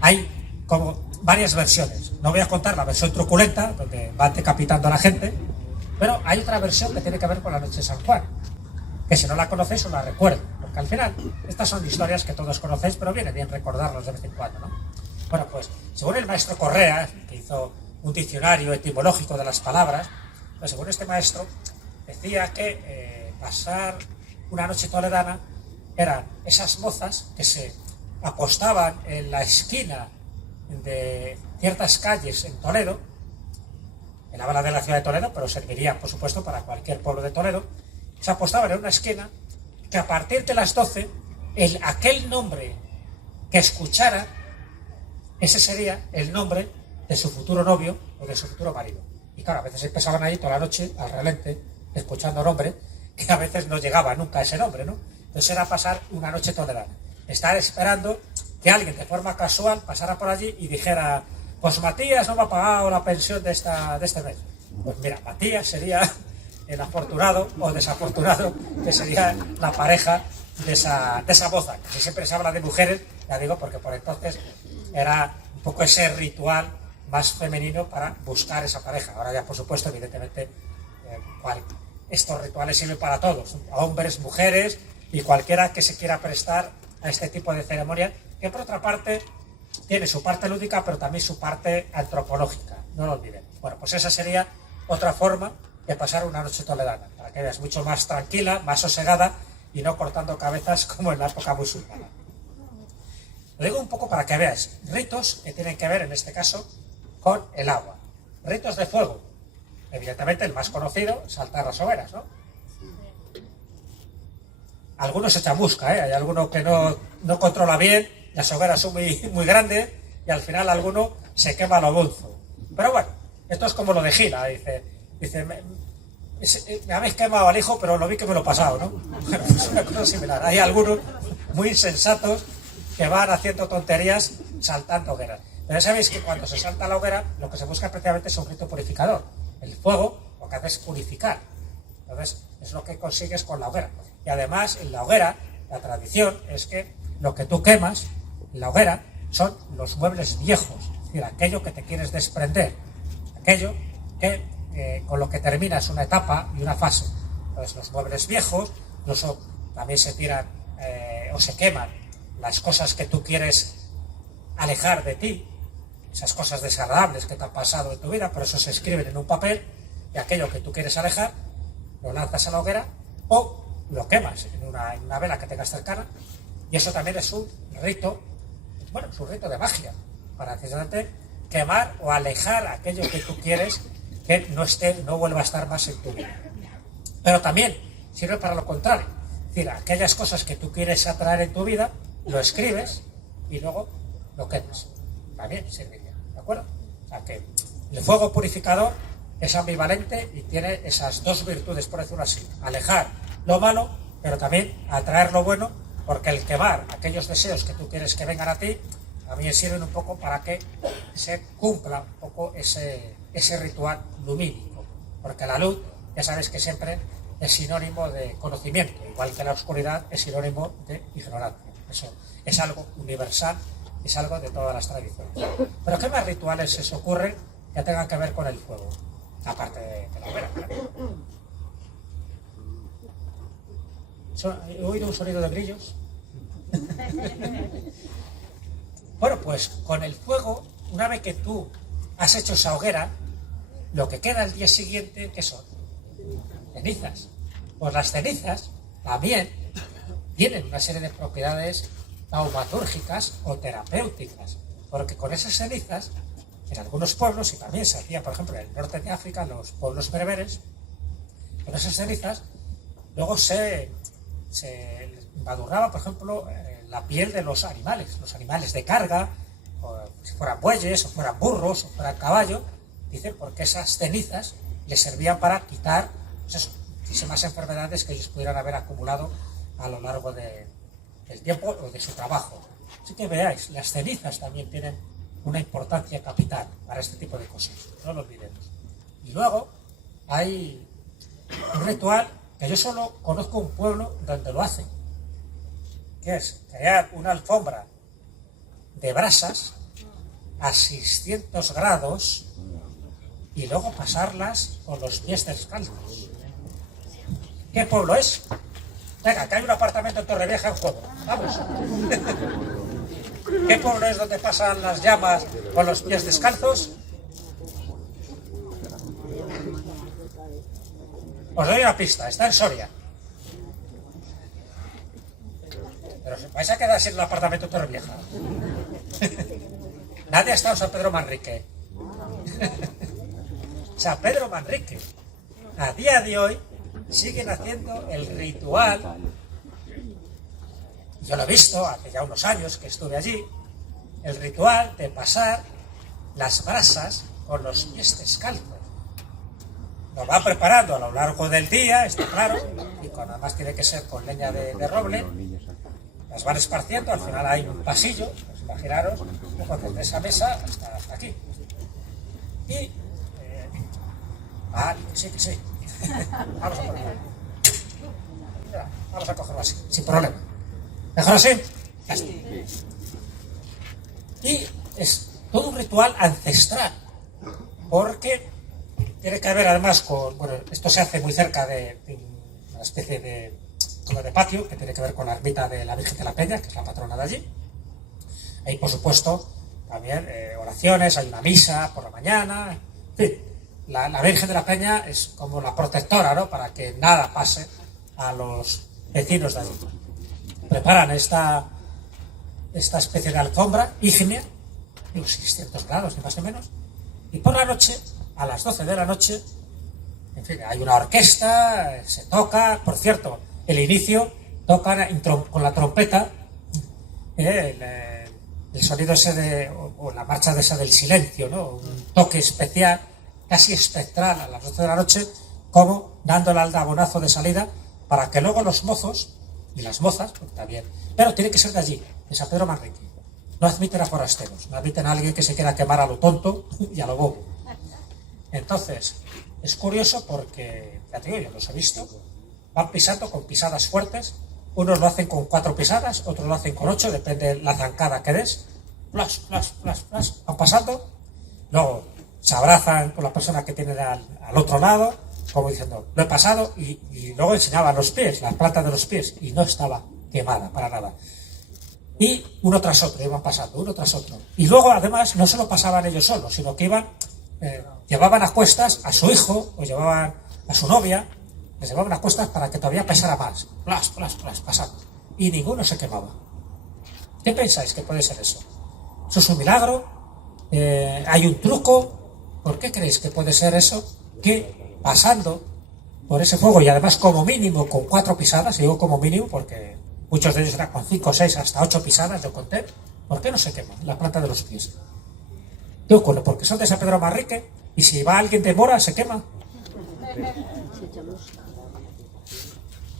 Hay como varias versiones. No voy a contar la versión truculenta, donde van decapitando a la gente, pero hay otra versión que tiene que ver con la noche de San Juan, que si no la conocéis os la recuerdo, porque al final estas son historias que todos conocéis, pero viene bien recordarlos de vez en cuando, ¿no? Bueno, pues según el maestro Correa, que hizo un diccionario etimológico de las palabras, pues según este maestro decía que pasar una noche toledana eran esas mozas que se acostaban en la esquina de ciertas calles en Toledo. Él habla de la ciudad de Toledo, pero serviría, por supuesto, para cualquier pueblo de Toledo. Se apostaban en una esquina que a partir de las 12, aquel nombre que escuchara, ese sería el nombre de su futuro novio o de su futuro marido. Y claro, a veces empezaban ahí toda la noche al relente, escuchando nombres, que a veces no llegaba nunca a ese nombre, ¿no? Entonces era pasar una noche tolerada. Estar esperando que alguien de forma casual pasara por allí y dijera, pues Matías no me ha pagado la pensión de este mes. Pues mira, Matías sería el afortunado o desafortunado, que sería la pareja de esa moza. Que siempre se habla de mujeres, ya digo, porque por entonces era un poco ese ritual más femenino para buscar esa pareja. Ahora ya, por supuesto, evidentemente, estos rituales sirven para todos, hombres, mujeres y cualquiera que se quiera prestar a este tipo de ceremonia, que por otra parte tiene su parte lúdica, pero también su parte antropológica, no lo olviden. Bueno, pues esa sería otra forma de pasar una noche toledana, para que veas mucho más tranquila, más sosegada y no cortando cabezas como en la época musulmana. Lo digo un poco para que veas ritos que tienen que ver, en este caso, con el agua. Ritos de fuego. Evidentemente, el más conocido, saltar las hogueras, ¿no? Algunos se chamusca, ¿eh? Hay alguno que no controla bien, las hogueras son muy grandes y al final alguno se quema lo bolso. Pero bueno, esto es como lo de Gila, dice me habéis quemado al hijo, pero lo vi que me lo he pasado, ¿no? Bueno, es una cosa similar. Hay algunos muy insensatos que van haciendo tonterías saltando hogueras. Pero ya sabéis que cuando se salta la hoguera, lo que se busca prácticamente es un rito purificador. El fuego lo que hace es purificar. Entonces, es lo que consigues con la hoguera. Y además, en la hoguera, la tradición es que lo que tú quemas en la hoguera son los muebles viejos, es decir, aquello que te quieres desprender, aquello que con lo que terminas una etapa y una fase. Entonces, los muebles viejos, incluso también se tiran o se queman las cosas que tú quieres alejar de ti, esas cosas desagradables que te han pasado en tu vida, por eso se escriben en un papel, y aquello que tú quieres alejar, lo lanzas a la hoguera o lo quemas en una vela que tengas cercana, y eso también es un rito, bueno, es un rito de magia, para precisamente quemar o alejar aquello que tú quieres que no vuelva a estar más en tu vida. Pero también sirve para lo contrario, es decir, aquellas cosas que tú quieres atraer en tu vida, lo escribes y luego lo quemas. También serviría, ¿de acuerdo? O sea que el fuego purificador es ambivalente y tiene esas dos virtudes, por decirlo así: alejar lo malo, pero también atraer lo bueno, porque el quemar aquellos deseos que tú quieres que vengan a ti, también sirven un poco para que se cumpla un poco ese ritual lumínico, porque la luz, ya sabes que siempre es sinónimo de conocimiento, igual que la oscuridad es sinónimo de ignorancia. Eso es algo universal, es algo de todas las tradiciones. Pero ¿qué más rituales se os ocurren que tengan que ver con el fuego? Aparte de la hoguera, claro. ¿He oído un sonido de grillos? Bueno, pues con el fuego, una vez que tú has hecho esa hoguera, lo que queda al día siguiente, ¿qué son? Cenizas. Pues las cenizas también tienen una serie de propiedades taumatúrgicas o terapéuticas, porque con esas cenizas, en algunos pueblos, y también se hacía, por ejemplo, en el norte de África, en los pueblos bereberes, con esas cenizas, luego se embadurnaba, por ejemplo, la piel de los animales de carga, o si fueran bueyes, o fueran burros, o fueran caballos, dicen, porque esas cenizas les servían para quitar, pues eso, muchísimas enfermedades que ellos pudieran haber acumulado a lo largo del tiempo o de su trabajo. Así que veáis, las cenizas también tienen una importancia capital para este tipo de cosas, no lo olvidemos. Y luego hay un ritual que yo solo conozco un pueblo donde lo hacen, que es crear una alfombra de brasas a 600 grados y luego pasarlas con los pies descalzos. ¿Qué pueblo es? Venga, que hay un apartamento en Torrevieja en juego. Vamos. ¿Qué pueblo es donde pasan las llamas con los pies descalzos? Os doy una pista, está en Soria. Pero vais a quedar sin el apartamento en Torrevieja. Nadie ha estado en San Pedro Manrique. San Pedro Manrique. A día de hoy siguen haciendo el ritual yo lo he visto hace ya unos años que estuve allí, el ritual de pasar las brasas con los pies descalzos. Lo va preparando a lo largo del día, está claro, y además tiene que ser con leña de roble. Las van esparciendo, al final hay un pasillo, pues imaginaros, desde esa mesa hasta aquí. Y... que sí. Vamos a ponerlo. Vamos a cogerlo así, sin problema. ¿Mejor así? Ya está. Y es todo un ritual ancestral, porque tiene que ver además con... Bueno, esto se hace muy cerca de una especie de patio, que tiene que ver con la ermita de la Virgen de la Peña, que es la patrona de allí. Hay, por supuesto, también oraciones, hay una misa por la mañana, en fin. La Virgen de la Peña es como la protectora, ¿no?, para que nada pase a los vecinos de allí. Preparan esta especie de alfombra ígnea, unos 600 grados, ni más ni menos, y por la noche, a las 12 de la noche, en fin, hay una orquesta, se toca, por cierto, el inicio tocan con la trompeta el sonido ese o la marcha de esa del silencio, ¿no?, un toque especial, casi espectral a las 12 de la noche, como dando el aldabonazo de salida para que luego los mozos y las mozas, pues también, pero tiene que ser de allí, de San Pedro Manrique. No admiten a forasteros, no admiten a alguien que se quiera quemar a lo tonto y a lo bobo. Entonces, es curioso porque, ya te digo, yo los he visto, van pisando con pisadas fuertes, unos lo hacen con 4 pisadas, otros lo hacen con 8, depende de la zancada que des, plas, plas, plas, plas, van pasando, luego se abrazan con la persona que tiene al otro lado, como diciendo, lo he pasado, y luego enseñaban los pies, las plantas de los pies, y no estaba quemada para nada. Y uno tras otro, iban pasando, uno tras otro. Y luego, además, no solo pasaban ellos solos, sino que llevaban a cuestas a su hijo, o llevaban a su novia, les llevaban a cuestas para que todavía pesara más. Plas, plas, plas, pasando. Y ninguno se quemaba. ¿Qué pensáis que puede ser eso? ¿Eso es un milagro? ¿Hay un truco? ¿Por qué creéis que puede ser eso? Que pasando por ese fuego, y además como mínimo con 4 pisadas, digo como mínimo porque muchos de ellos eran con 5, 6, hasta 8 pisadas, yo conté, ¿por qué no se queman la planta de los pies? ¿Qué ocurre? Porque son de San Pedro Manrique, y si va alguien de Mora, se quema.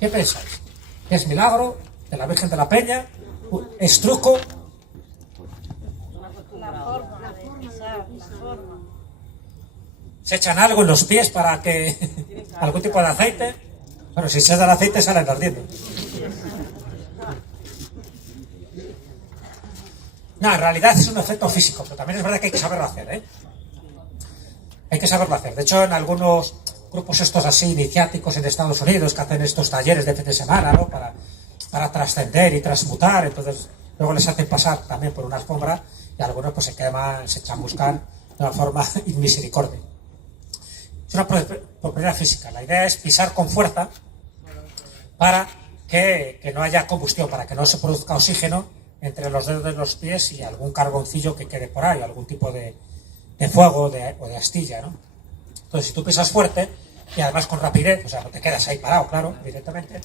¿Qué pensáis? ¿Que es milagro? ¿De la Virgen de la Peña? ¿Es truco? ¿Se echan algo en los pies para que algún tipo de aceite? Bueno, si se da el aceite salen ardiendo. No, en realidad es un efecto físico, pero también es verdad que hay que saberlo hacer, ¿eh? Hay que saberlo hacer. De hecho, en algunos grupos estos así iniciáticos en Estados Unidos que hacen estos talleres de fin de semana, ¿no?, para trascender y transmutar, entonces luego les hacen pasar también por una alfombra y algunos pues se queman, se chamuscan de una forma inmisericordia. Es una propiedad física. La idea es pisar con fuerza para que no haya combustión, para que no se produzca oxígeno entre los dedos de los pies y algún carboncillo que quede por ahí, algún tipo de fuego o de astilla, ¿no? Entonces, si tú pisas fuerte y además con rapidez, o sea, no te quedas ahí parado, claro, evidentemente,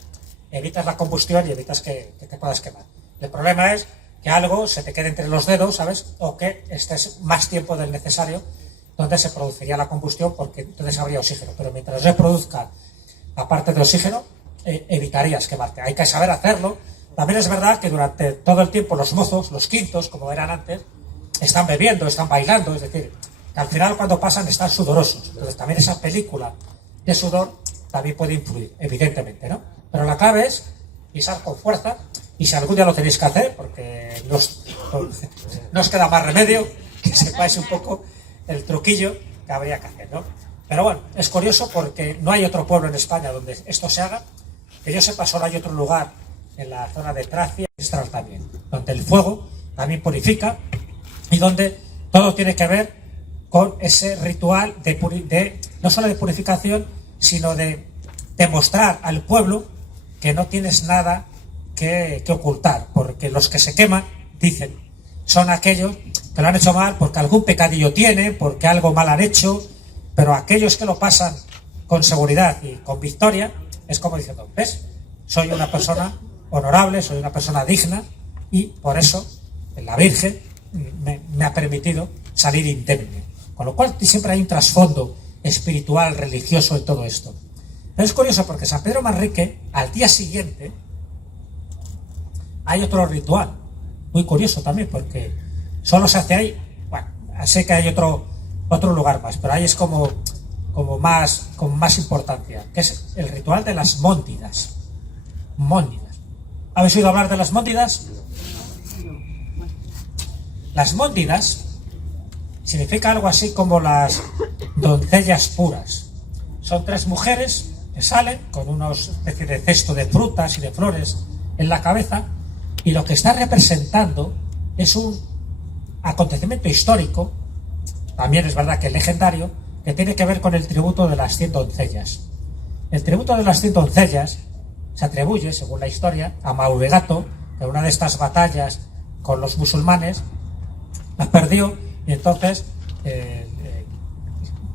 evitas la combustión y evitas que te puedas quemar. El problema es que algo se te quede entre los dedos, ¿sabes? O que estés más tiempo del necesario donde se produciría la combustión, porque entonces habría oxígeno. Pero mientras se produzca la parte de oxígeno, evitarías quemarte. Hay que saber hacerlo. También es verdad que durante todo el tiempo los mozos, los quintos, como eran antes, están bebiendo, están bailando, es decir, que al final cuando pasan están sudorosos. Entonces también esa película de sudor también puede influir, evidentemente, ¿no? Pero la clave es pisar con fuerza, y si algún día lo tenéis que hacer, porque no os queda más remedio, que sepáis un poco el truquillo que habría que hacer, ¿no? Pero bueno, es curioso porque no hay otro pueblo en España donde esto se haga. Que yo sepa, solo hay otro lugar en la zona de Tracia, Estral también, donde el fuego también purifica y donde todo tiene que ver con ese ritual no solo de purificación, sino de demostrar al pueblo que no tienes nada que ocultar, porque los que se queman, dicen, son aquellos que lo han hecho mal porque algún pecadillo tienen, porque algo mal han hecho, pero aquellos que lo pasan con seguridad y con victoria, es como diciendo, ¿ves? Soy una persona honorable, soy una persona digna y por eso la Virgen me ha permitido salir indemne. Con lo cual siempre hay un trasfondo espiritual, religioso en todo esto. Pero es curioso porque San Pedro Manrique, al día siguiente, hay otro ritual, muy curioso también, porque solo se hace ahí. Bueno, sé que hay otro lugar más, pero ahí es como más importancia, que es el ritual de las móndidas. Móndidas. ¿Habéis oído hablar de las móndidas? Las móndidas significa algo así como las doncellas puras. Son 3 mujeres que salen con una especie de cesto de frutas y de flores en la cabeza, y lo que está representando es un acontecimiento histórico, también es verdad que legendario, que tiene que ver con el tributo de las 100 doncellas. El tributo de las 100 doncellas se atribuye, según la historia, a Mauregato, que en una de estas batallas con los musulmanes las perdió, y entonces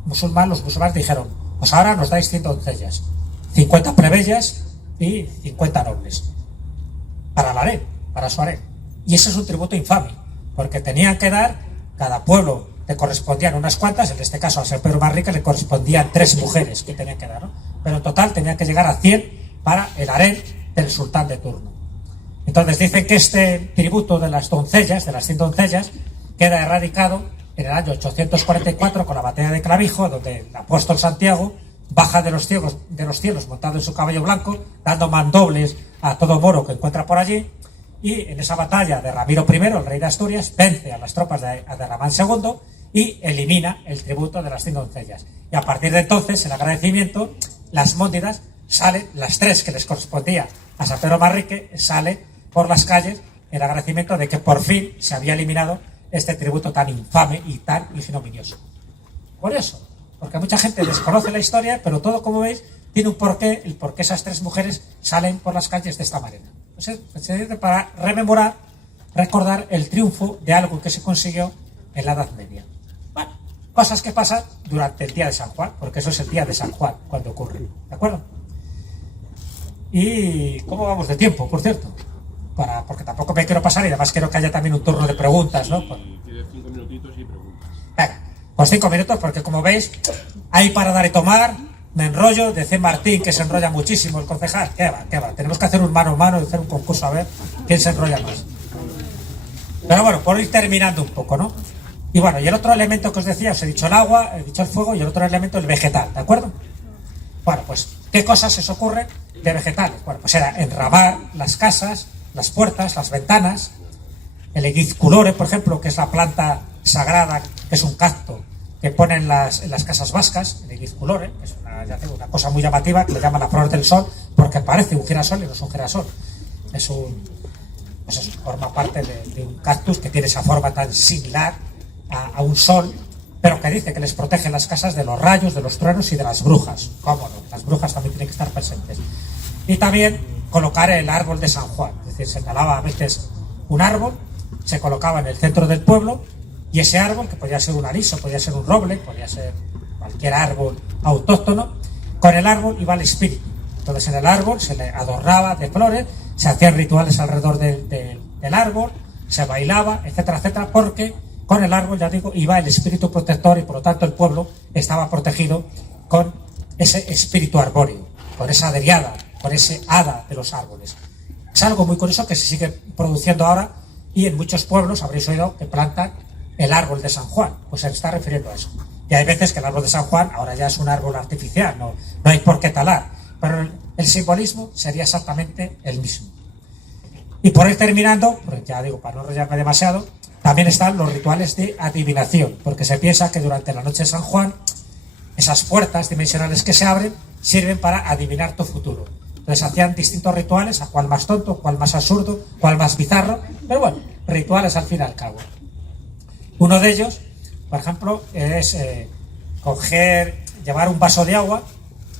los musulmanes dijeron: pues ahora nos dais 100 doncellas, 50 plebeyas y 50 nobles, para el harén, para su harén. Y ese es un tributo infame, porque tenían que dar, cada pueblo le correspondían unas cuantas, en este caso a San Pedro Manrique le correspondían 3 mujeres que tenían que dar, ¿no? Pero en total tenían que llegar a 100 para el harén del sultán de turno. Entonces dicen que este tributo de las doncellas, de las 100 doncellas, queda erradicado en el año 844 con la batalla de Clavijo, donde el apóstol Santiago baja de los cielos montado en su caballo blanco, dando mandobles a todo moro que encuentra por allí, y en esa batalla de Ramiro I, el rey de Asturias, vence a las tropas de Ramán II y elimina el tributo de las 100 doncellas. Y a partir de entonces, en agradecimiento, las móndidas salen, las 3 que les correspondía a San Pedro Manrique, salen por las calles en agradecimiento de que por fin se había eliminado este tributo tan infame y tan ignominioso. Por eso, porque mucha gente desconoce la historia, pero todo, como veis, tiene un porqué, el por qué esas 3 mujeres salen por las calles de esta manera. Entonces, para rememorar, recordar el triunfo de algo que se consiguió en la Edad Media. Bueno, cosas que pasan durante el día de San Juan, porque eso es el día de San Juan cuando ocurre, ¿de acuerdo? ¿Y cómo vamos de tiempo, por cierto? Porque tampoco me quiero pasar, y además quiero que haya también un turno de preguntas, ¿no? Tienes 5 minutitos y preguntas. Venga, pues 5 minutos, porque como veis, hay para dar y tomar. Me enrollo, decía Martín que se enrolla muchísimo el concejal. ¿Qué va? Tenemos que hacer un mano a mano y hacer un concurso a ver quién se enrolla más. Pero bueno, por ir terminando un poco, ¿no? Y bueno, y el otro elemento que os decía, os he dicho el agua, he dicho el fuego, y el otro elemento el vegetal, ¿de acuerdo? Bueno, pues, ¿qué cosas se os ocurren de vegetales? Bueno, pues era enramar las casas, las puertas, las ventanas, el eguizculore, por ejemplo, que es la planta sagrada, que es un cacto que ponen en las casas vascas, el eguizculore, que es una cosa muy llamativa, que le llaman la flor del sol, porque parece un girasol y no es un girasol. Pues eso, forma parte de un cactus que tiene esa forma tan similar a un sol, pero que dice que les protege las casas de los rayos, de los truenos y de las brujas. ¿Cómo no? Las brujas también tienen que estar presentes. Y también colocar el árbol de San Juan, es decir, se talaba a veces un árbol, se colocaba en el centro del pueblo, y ese árbol, que podía ser un aliso, podía ser un roble, podía ser cualquier árbol autóctono, con el árbol iba el espíritu. Entonces en el árbol se le adornaba de flores, se hacían rituales alrededor del árbol, se bailaba, etcétera, etcétera, porque con el árbol, ya digo, iba el espíritu protector, y por lo tanto el pueblo estaba protegido con ese espíritu arbóreo, con esa deriada, con ese hada de los árboles. Es algo muy curioso que se sigue produciendo ahora, y en muchos pueblos habréis oído que plantan el árbol de San Juan, pues se está refiriendo a eso. Y hay veces que el árbol de San Juan ahora ya es un árbol artificial, no hay por qué talar, pero el simbolismo sería exactamente el mismo. Y por ir terminando, pues ya digo, para no enrollarme demasiado, también están los rituales de adivinación, porque se piensa que durante la noche de San Juan esas puertas dimensionales que se abren sirven para adivinar tu futuro. Entonces hacían distintos rituales, a cuál más tonto, cuál más absurdo, cuál más bizarro, pero bueno, rituales al fin y al cabo. Uno de ellos, por ejemplo, es llevar un vaso de agua,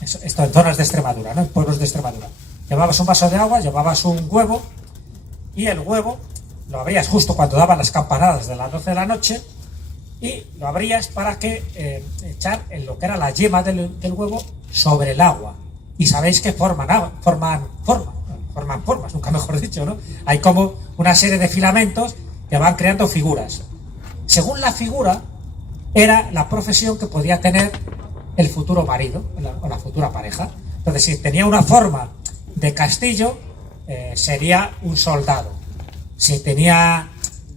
esto en zonas de Extremadura, ¿no? En pueblos de Extremadura. Llevabas un vaso de agua, llevabas un huevo, y el huevo lo abrías justo cuando daban las campanadas de las 12 de la noche, y lo abrías para que echar en lo que era la yema del huevo sobre el agua. Y sabéis que forman forman formas, nunca mejor dicho, ¿no? Hay como una serie de filamentos que van creando figuras. Según la figura, era la profesión que podía tener el futuro marido o la futura pareja. Entonces, si tenía una forma de castillo, sería un soldado. Si tenía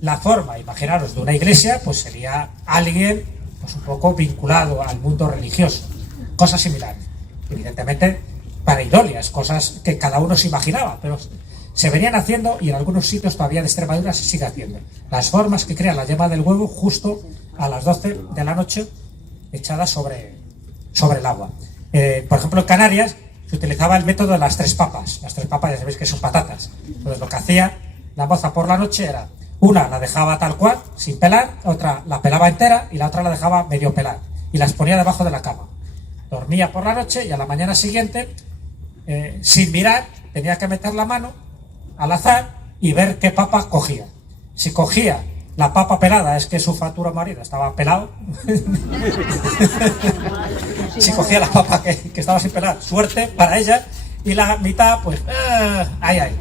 la forma, imaginaros, de una iglesia, pues sería alguien pues un poco vinculado al mundo religioso. Cosas similares. Evidentemente, pareidolias, cosas que cada uno se imaginaba, pero se venían haciendo y en algunos sitios todavía de Extremadura se sigue haciendo. Las formas que crea la yema del huevo justo a las 12 de la noche echadas sobre el agua. Por ejemplo, en Canarias se utilizaba el método de las tres papas. Las tres papas ya sabéis que son patatas. Entonces lo que hacía la moza por la noche era, una la dejaba tal cual, sin pelar, otra la pelaba entera y la otra la dejaba medio pelar. Y las ponía debajo de la cama. Dormía por la noche y a la mañana siguiente, sin mirar, tenía que meter la mano al azar y ver qué papa cogía. Si cogía la papa pelada, es que su futuro marido estaba pelado. Si cogía la papa que estaba sin pelar, suerte para ella, y la mitad, pues, ay.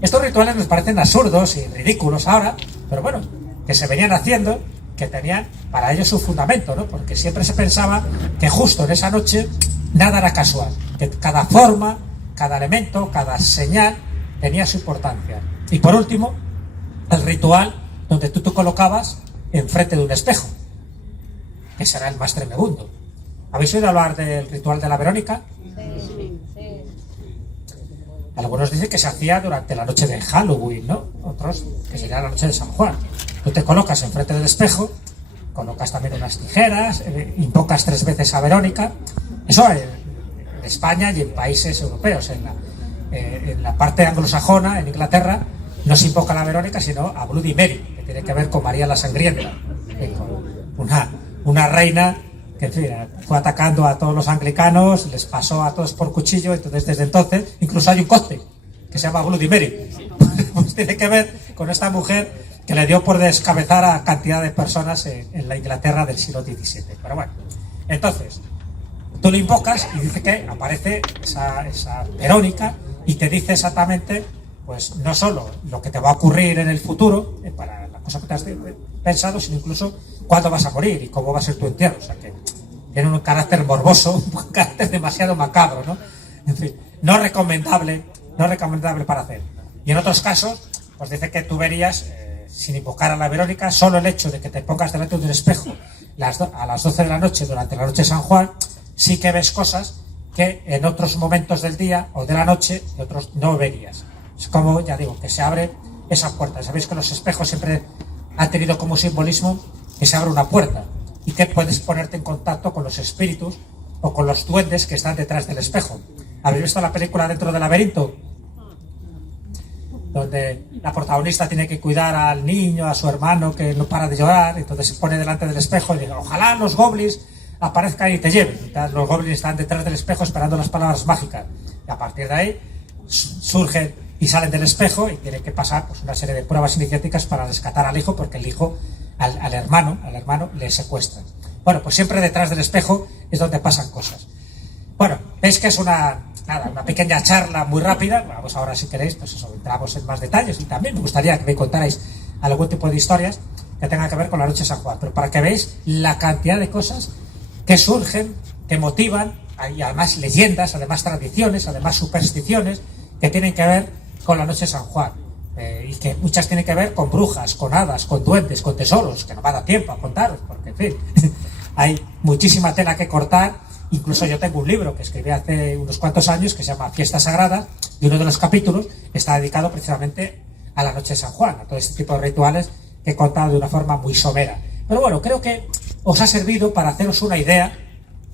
Estos rituales nos parecen absurdos y ridículos ahora, pero bueno, que se venían haciendo, que tenían para ellos su fundamento, ¿no? Porque siempre se pensaba que justo en esa noche nada era casual, que cada forma, cada elemento, cada señal tenía su importancia. Y por último, el ritual donde tú te colocabas enfrente de un espejo, que será el más tremebundo. ¿Habéis oído hablar del ritual de la Verónica? Sí. Algunos dicen que se hacía durante la noche de Halloween, ¿no? Otros que sería la noche de San Juan. Tú te colocas enfrente del espejo, colocas también unas tijeras, invocas 3 veces a Verónica. Eso en España y en países europeos. En la parte anglosajona, en Inglaterra, no se invoca a la Verónica, sino a Bloody Mary, que tiene que ver con María la Sangrienta, una reina que, en fin, fue atacando a todos los anglicanos, les pasó a todos por cuchillo. Entonces, desde entonces, incluso hay un cóctel que se llama Bloody Mary. Pues tiene que ver con esta mujer que le dio por descabezar a cantidad de personas en la Inglaterra del siglo XVII. Pero bueno, entonces, tú lo invocas y dice que aparece esa Verónica y te dice exactamente, pues no solo lo que te va a ocurrir en el futuro, para la cosa que te has pensado, sino incluso cuándo vas a morir y cómo va a ser tu entierro. O sea que tiene un carácter morboso, un carácter demasiado macabro, ¿no? En fin, no recomendable para hacer. Y en otros casos, pues dice que tú verías, sin invocar a la Verónica, solo el hecho de que te pongas delante de un espejo a las 12 de la noche, durante la noche de San Juan, sí que ves cosas que en otros momentos del día o de la noche de otros no verías. Es como, ya digo, que se abre esa puerta. Sabéis que los espejos siempre han tenido como simbolismo que se abre una puerta y que puedes ponerte en contacto con los espíritus o con los duendes que están detrás del espejo. ¿Habéis visto la película Dentro del laberinto? Donde la protagonista tiene que cuidar al niño, a su hermano que no para de llorar, entonces se pone delante del espejo y dice, ojalá los goblins aparezcan y te lleven. Entonces, los goblins están detrás del espejo esperando las palabras mágicas y a partir de ahí surgen y salen del espejo y tienen que pasar pues, una serie de pruebas iniciáticas para rescatar al hijo, porque el hijo al hermano le secuestran. Bueno, pues siempre detrás del espejo es donde pasan cosas. Bueno, veis que es una pequeña charla muy rápida. Vamos ahora, si queréis, pues eso, entramos en más detalles y también me gustaría que me contarais algún tipo de historias que tengan que ver con la noche de San Juan, pero para que veáis la cantidad de cosas que surgen, que motivan, y además leyendas, además tradiciones, además supersticiones que tienen que ver con la noche de San Juan, y que muchas tienen que ver con brujas, con hadas, con duendes, con tesoros, que no me da tiempo a contaros, porque en fin, hay muchísima tela que cortar. Incluso yo tengo un libro que escribí hace unos cuantos años que se llama Fiestas Sagradas, y uno de los capítulos está dedicado precisamente a la noche de San Juan, a todo este tipo de rituales que he contado de una forma muy somera. Pero bueno, creo que os ha servido para haceros una idea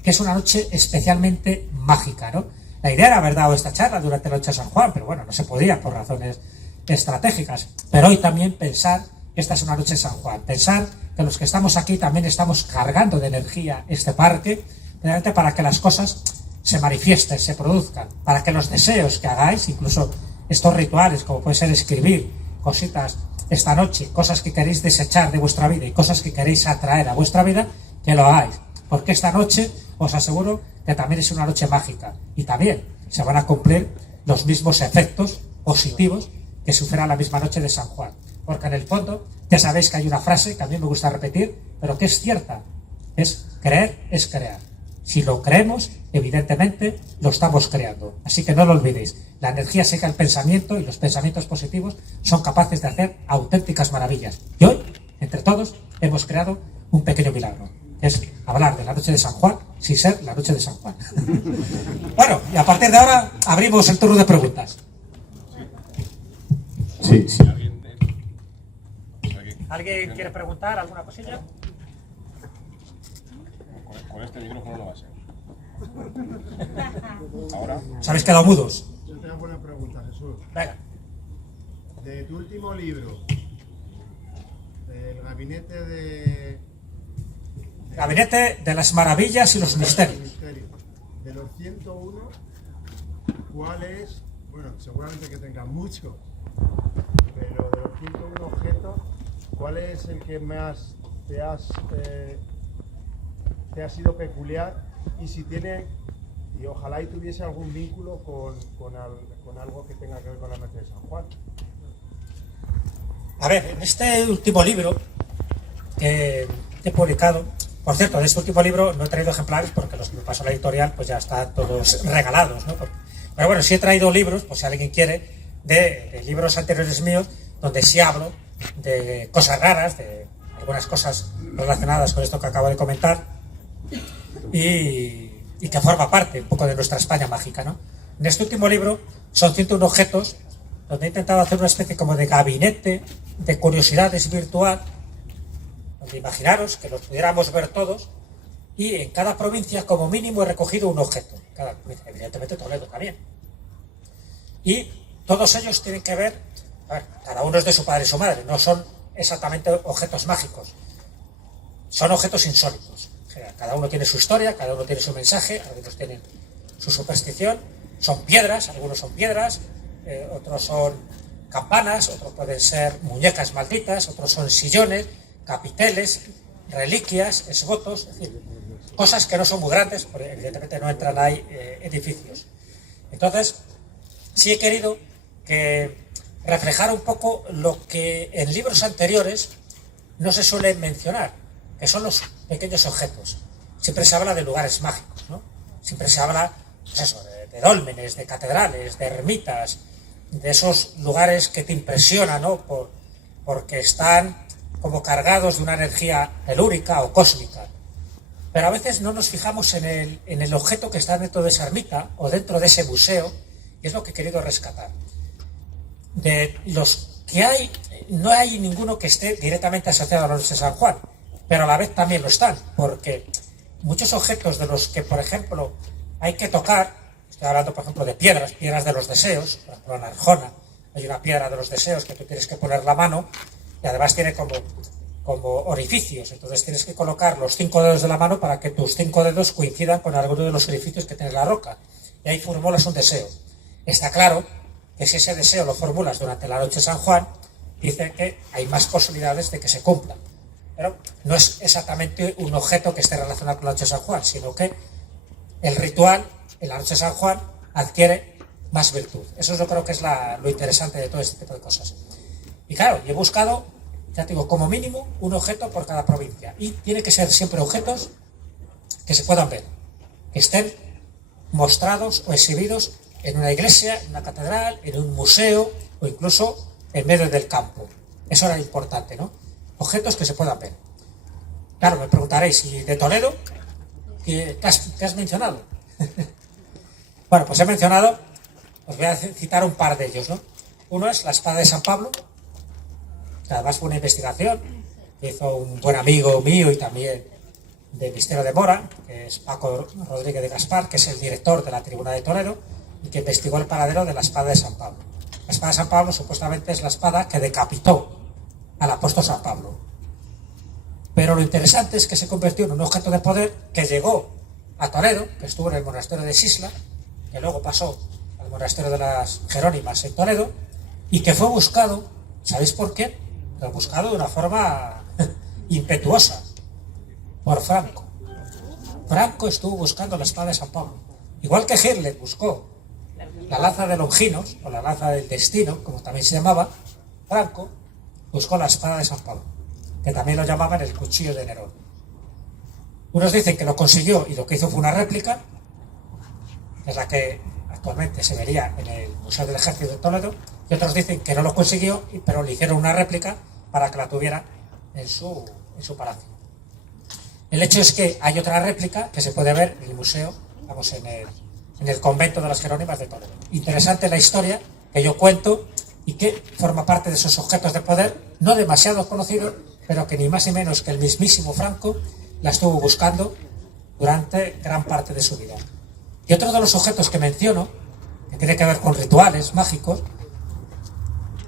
que es una noche especialmente mágica, ¿no? La idea era haber dado esta charla durante la noche de San Juan, pero bueno, no se podía por razones estratégicas. Pero hoy también pensar que esta es una noche de San Juan, pensar que los que estamos aquí también estamos cargando de energía este parque, realmente para que las cosas se manifiesten, se produzcan, para que los deseos que hagáis, incluso estos rituales, como puede ser escribir cositas esta noche, cosas que queréis desechar de vuestra vida y cosas que queréis atraer a vuestra vida, que lo hagáis. Porque esta noche, os aseguro que también es una noche mágica y también se van a cumplir los mismos efectos positivos que sufrirá la misma noche de San Juan. Porque en el fondo, ya sabéis que hay una frase que a mí me gusta repetir, pero que es cierta, es creer es crear. Si lo creemos, evidentemente lo estamos creando. Así que no lo olvidéis. La energía seca el pensamiento y los pensamientos positivos son capaces de hacer auténticas maravillas. Y hoy, entre todos, hemos creado un pequeño milagro, que es hablar de la noche de San Juan sin ser la noche de San Juan. Bueno, y a partir de ahora abrimos el turno de preguntas. Sí, sí. ¿Alguien quiere preguntar alguna cosilla? Con este micrófono no va a ser. Ahora. ¿Os habéis quedado mudos? Yo tengo una pregunta, Jesús. Venga. De tu último libro, del gabinete de Gabinete de las maravillas y los misterios. de los 101, ¿cuál es? Bueno, seguramente que tengan muchos, pero de los 101 objetos, ¿cuál es el que más te ha sido peculiar? Y si tiene, y ojalá y tuviese algún vínculo con algo que tenga que ver con la noche de San Juan. A ver, en este último libro que he publicado, por cierto, de este último libro no he traído ejemplares porque los que me pasó la editorial pues ya están todos regalados, ¿no? Pero bueno, sí he traído libros, por si alguien quiere, de libros anteriores míos, donde sí hablo de cosas raras, de algunas cosas relacionadas con esto que acabo de comentar, y que forma parte un poco de nuestra España mágica, ¿no? En este último libro son 101 objetos, donde he intentado hacer una especie como de gabinete de curiosidades virtual, donde imaginaros que los pudiéramos ver todos, y en cada provincia como mínimo he recogido un objeto, cada provincia, evidentemente Toledo también, y todos ellos tienen que ver, a ver, cada uno es de su padre y su madre, no son exactamente objetos mágicos, son objetos insólitos. Cada uno tiene su historia, cada uno tiene su mensaje, algunos tienen su superstición, son piedras, algunos son piedras, otros son campanas, otros pueden ser muñecas malditas, otros son sillones, capiteles, reliquias, esvotos, es decir, cosas que no son muy grandes, porque evidentemente no entran ahí edificios. Entonces, sí he querido que reflejara un poco lo que en libros anteriores no se suele mencionar, que son los pequeños objetos. Siempre se habla de lugares mágicos, ¿no? Siempre se habla, pues eso, de dólmenes, de catedrales, de ermitas, de esos lugares que te impresionan, ¿no? Porque están como cargados de una energía telúrica o cósmica. Pero a veces no nos fijamos en el objeto que está dentro de esa ermita o dentro de ese museo, y es lo que he querido rescatar. De los que hay, no hay ninguno que esté directamente asociado a la noche de San Juan, pero a la vez también lo están, porque muchos objetos de los que, por ejemplo, hay que tocar, estoy hablando, por ejemplo, de piedras de los deseos, por ejemplo, en Arjona hay una piedra de los deseos que tú tienes que poner la mano, y además tiene como orificios, entonces tienes que colocar los 5 dedos de la mano para que tus 5 dedos coincidan con alguno de los orificios que tiene la roca, y ahí formulas un deseo. Está claro que si ese deseo lo formulas durante la noche de San Juan, dice que hay más posibilidades de que se cumpla. Pero no es exactamente un objeto que esté relacionado con la noche de San Juan, sino que el ritual en la noche de San Juan adquiere más virtud. Eso yo creo que es lo interesante de todo este tipo de cosas. Y claro, yo he buscado, ya te digo, como mínimo un objeto por cada provincia. Y tiene que ser siempre objetos que se puedan ver, que estén mostrados o exhibidos en una iglesia, en una catedral, en un museo o incluso en medio del campo. Eso era importante, ¿no? Objetos que se puedan ver. Claro, me preguntaréis, ¿y de Toledo? ¿Qué has mencionado? Bueno, pues he mencionado, os voy a citar un par de ellos, ¿no? Uno es la espada de San Pablo, que además fue una investigación que hizo un buen amigo mío y también del Misterio de Mora, que es Paco Rodríguez de Gaspar, que es el director de la Tribuna de Toledo y que investigó el paradero de la espada de San Pablo. La espada de San Pablo supuestamente es la espada que decapitó al apóstol San Pablo. Pero lo interesante es que se convirtió en un objeto de poder que llegó a Toledo, que estuvo en el monasterio de Sisla, que luego pasó al monasterio de las Jerónimas en Toledo, y que fue buscado, ¿sabéis por qué? Fue buscado de una forma impetuosa, por Franco. Franco estuvo buscando la espada de San Pablo, igual que Hitler buscó la lanza de Longinos, o la lanza del destino, como también se llamaba, Franco buscó la espada de San Pablo, que también lo llamaban el cuchillo de Nerón. Unos dicen que lo consiguió y lo que hizo fue una réplica, que es la que actualmente se vería en el Museo del Ejército de Toledo, y otros dicen que no lo consiguió, pero le hicieron una réplica para que la tuviera en su palacio. El hecho es que hay otra réplica que se puede ver en el museo, vamos, en el convento de las Jerónimas de Toledo. Interesante la historia que yo cuento y que forma parte de esos objetos de poder, no demasiado conocidos, pero que ni más ni menos que el mismísimo Franco la estuvo buscando durante gran parte de su vida. Y otro de los objetos que menciono, que tiene que ver con rituales mágicos,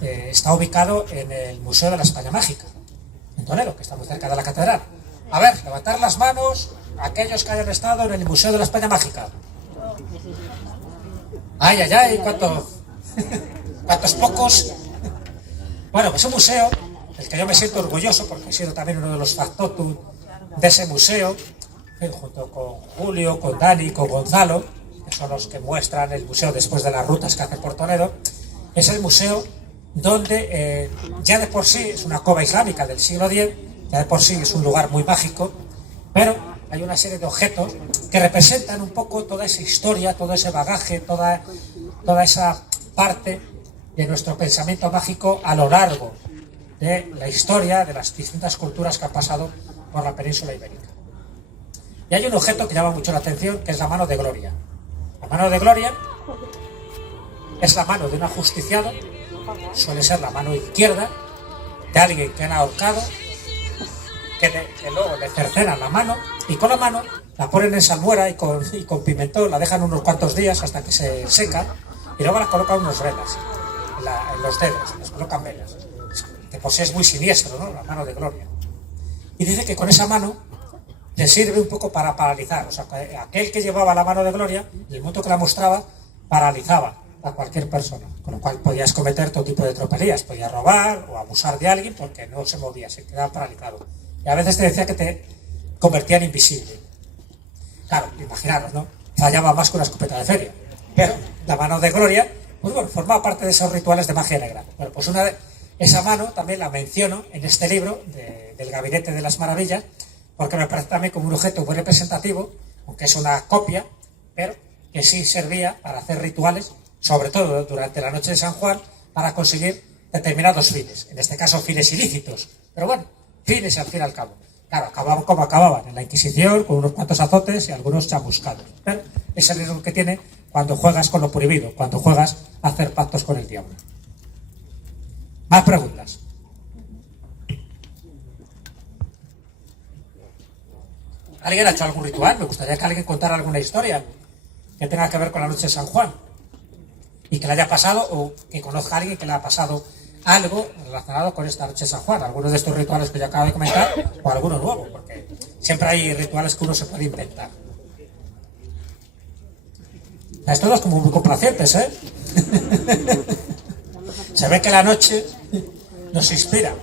está ubicado en el Museo de la España Mágica, en Toledo, que está muy cerca de la catedral. A ver, levantar las manos aquellos que hayan estado en el Museo de la España Mágica. Ay, ay, ay, cuántos pocos. Bueno, pues un museo del que yo me siento orgulloso, porque he sido también uno de los factotum de ese museo, junto con Julio, con Dani, con Gonzalo, que son los que muestran el museo después de las rutas que hacen por Toledo. Es el museo donde ya de por sí es una cova islámica del siglo X, ya de por sí es un lugar muy mágico, pero hay una serie de objetos que representan un poco toda esa historia, todo ese bagaje, toda esa parte de nuestro pensamiento mágico a lo largo de la historia de las distintas culturas que han pasado por la península ibérica. Y hay un objeto que llama mucho la atención, que es la mano de gloria. La mano de gloria es la mano de un ajusticiado, suele ser la mano izquierda de alguien que han ahorcado, que luego le cercenan la mano, y con la mano la ponen en salmuera y con pimentón la dejan unos cuantos días hasta que se seca, y luego la colocan unas velas en los dedos, les colocan velas, que por sí es muy siniestro, ¿no? La mano de gloria. Y dice que con esa mano le sirve un poco para paralizar, o sea, que aquel que llevaba la mano de gloria, en el momento que la mostraba, paralizaba a cualquier persona, con lo cual podías cometer todo tipo de tropelías, podías robar o abusar de alguien porque no se movía, se quedaba paralizado. Y a veces te decía que te convertían invisible. Claro, imaginaros, ¿no? Fallaba más que una escopeta de feria. Pero la mano de gloria, pues bueno, formaba parte de esos rituales de magia negra. Bueno, pues esa mano también la menciono en este libro del Gabinete de las Maravillas, porque me parece también como un objeto muy representativo, aunque es una copia, pero que sí servía para hacer rituales, sobre todo durante la noche de San Juan, para conseguir determinados fines. En este caso, fines ilícitos. Pero bueno, fines al fin y al cabo. Claro, acababan como acababan, en la Inquisición, con unos cuantos azotes y algunos chamuscados. Pero es el riesgo que tiene cuando juegas con lo prohibido, cuando juegas a hacer pactos con el diablo. Más preguntas. ¿Alguien ha hecho algún ritual? Me gustaría que alguien contara alguna historia que tenga que ver con la noche de San Juan y que le haya pasado, o que conozca a alguien que le ha pasado algo relacionado con esta noche de San Juan, algunos de estos rituales que yo acabo de comentar, o alguno nuevo, porque siempre hay rituales que uno se puede inventar. Es todos como muy complacientes, ¿eh? Se ve que la noche nos inspira.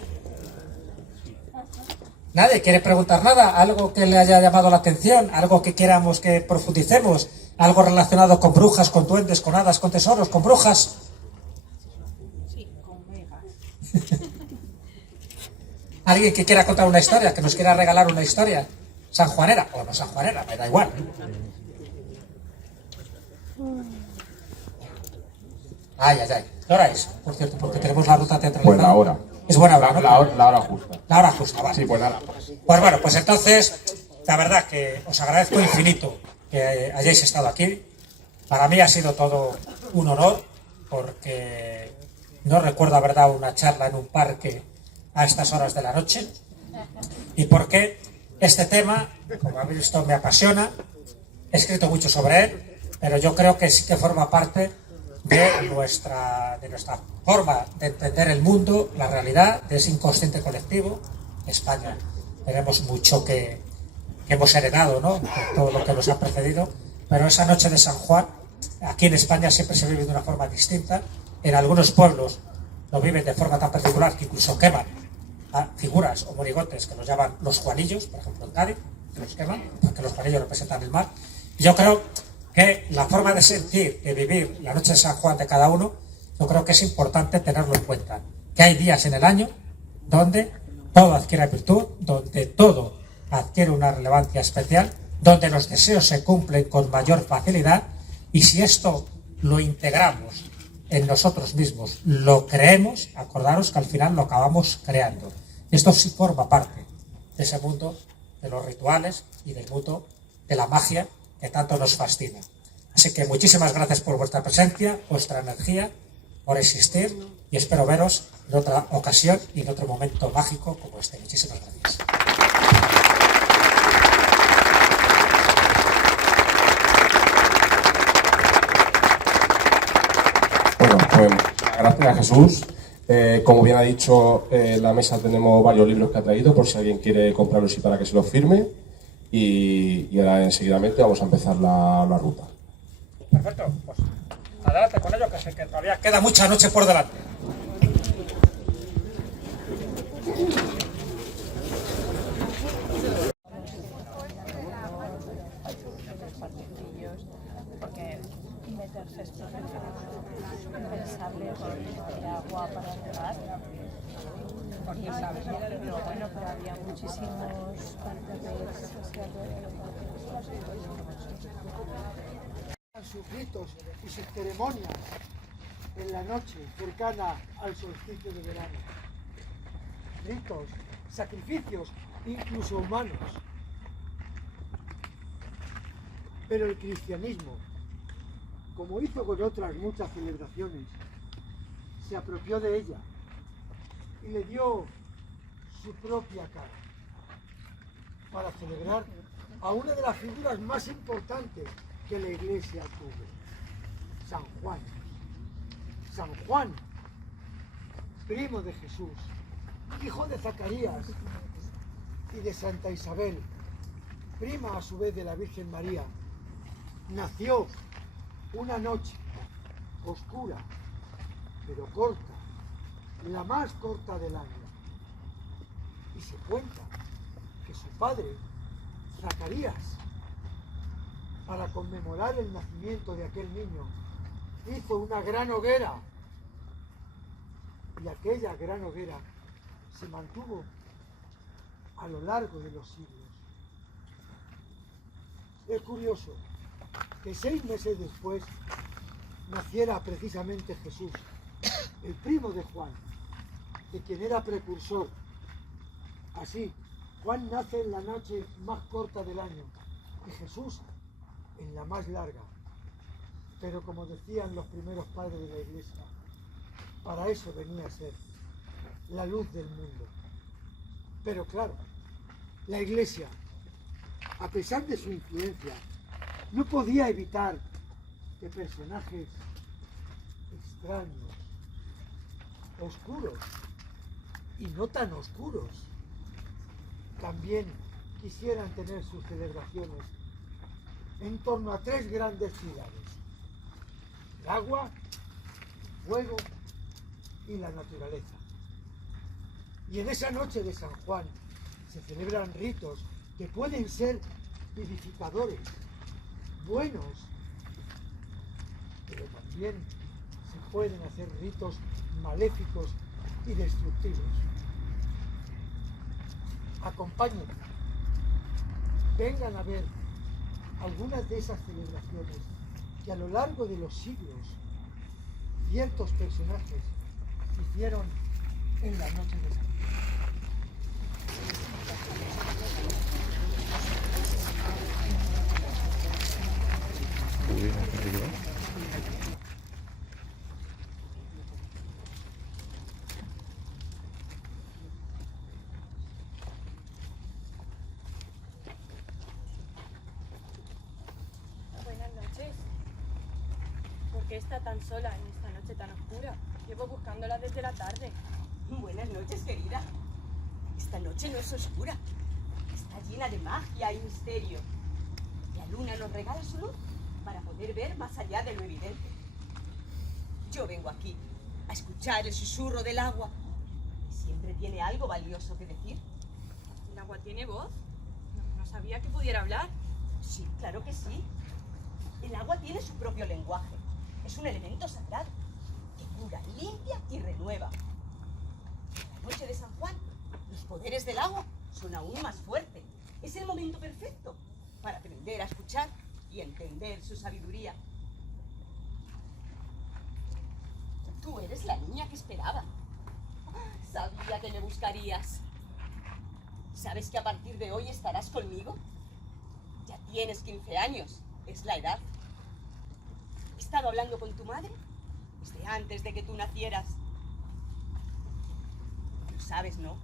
¿Nadie quiere preguntar nada? ¿Algo que le haya llamado la atención? ¿Algo que queramos que profundicemos? ¿Algo relacionado con brujas, con duendes, con hadas, con tesoros, con brujas? Sí, con megas. ¿Alguien que quiera contar una historia, que nos quiera regalar una historia sanjuanera? O no sanjuanera, me da igual. Ay, ay, ay. ¿Qué hora es? Por cierto, porque tenemos la ruta teatralizada. Pues la hora. Es buena hora, ¿no? La hora justa. La hora justa, vale. Sí, pues nada. Pues bueno, pues entonces, la verdad que os agradezco infinito que hayáis estado aquí. Para mí ha sido todo un honor, porque no recuerdo haber dado una charla en un parque a estas horas de la noche, y porque este tema, como habéis visto, me apasiona. He escrito mucho sobre él, pero yo creo que sí que forma parte de nuestra forma de entender el mundo, la realidad, de ese inconsciente colectivo. España, tenemos mucho que hemos heredado, ¿no?, de todo lo que nos ha precedido, pero esa noche de San Juan, aquí en España siempre se vive de una forma distinta. En algunos pueblos lo viven de forma tan particular que incluso queman a figuras o monigotes que los llaman los Juanillos, por ejemplo en Cádiz, que los queman, porque los Juanillos representan el mar. Y yo creo que la forma de sentir y vivir la noche de San Juan de cada uno, yo creo que es importante tenerlo en cuenta. Que hay días en el año donde todo adquiere virtud, donde todo adquiere una relevancia especial, donde los deseos se cumplen con mayor facilidad, y si esto lo integramos en nosotros mismos, lo creemos, acordaros que al final lo acabamos creando. Esto sí forma parte de ese mundo de los rituales y del mundo de la magia que tanto nos fascina. Así que muchísimas gracias por vuestra presencia, vuestra energía, por existir, y espero veros en otra ocasión y en otro momento mágico como este. Muchísimas gracias. Bueno, pues gracias a Jesús. Como bien ha dicho, en la mesa tenemos varios libros que ha traído por si alguien quiere comprarlos y para que se los firme. Y ahora enseguidamente vamos a empezar la ruta. Perfecto, pues adelante con ello, que sé que todavía queda mucha noche por delante. Porque meterse esto es impensable porque no había agua para llegar. Pero bueno, pero había muchísimos carteles sus ritos y sus ceremonias en la noche cercana al solsticio de verano. Ritos, sacrificios, incluso humanos. Pero el cristianismo, como hizo con otras muchas celebraciones, se apropió de ella y le dio su propia cara para celebrar a una de las figuras más importantes que la Iglesia tuvo, San Juan. San Juan, primo de Jesús, hijo de Zacarías y de Santa Isabel, prima a su vez de la Virgen María, nació una noche oscura, pero corta, la más corta del año. Y se cuenta que su padre, Zacarías, para conmemorar el nacimiento de aquel niño, hizo una gran hoguera. Y aquella gran hoguera se mantuvo a lo largo de los siglos. Es curioso que 6 meses después naciera precisamente Jesús, el primo de Juan, de quien era precursor. Así, Juan nace en la noche más corta del año y Jesús en la más larga. Pero como decían los primeros padres de la Iglesia, para eso venía a ser la luz del mundo. Pero claro, la Iglesia, a pesar de su influencia, no podía evitar que personajes extraños, oscuros y no tan oscuros, también quisieran tener sus celebraciones en torno a 3 grandes pilares: el agua, el fuego y la naturaleza. Y en esa noche de San Juan se celebran ritos que pueden ser vivificadores, buenos, pero también se pueden hacer ritos maléficos y destructivos. Acompáñenme, vengan a ver algunas de esas celebraciones que a lo largo de los siglos ciertos personajes hicieron en la noche de San Juan. Buenas noches. ¿Por qué está tan sola en esta noche tan oscura? Llevo buscándola desde la tarde. Buenas noches, querida. Esta noche no es oscura. Está llena de magia y misterio. La luna nos regala su luz para poder ver más allá de lo evidente. Yo vengo aquí a escuchar el susurro del agua. Siempre tiene algo valioso que decir. ¿El agua tiene voz? No sabía que pudiera hablar. Sí, claro que sí. El agua tiene su propio lenguaje. Es un elemento sagrado que cura, limpia y renueva. En la noche de San Juan, los poderes del agua son aún más fuertes. Es el momento perfecto para aprender a escuchar y entender su sabiduría. Tú eres la niña que esperaba. Sabía que me buscarías. ¿Sabes que a partir de hoy estarás conmigo? Ya tienes 15 años, es la edad. He estado hablando con tu madre desde antes de que tú nacieras. Lo sabes, ¿no?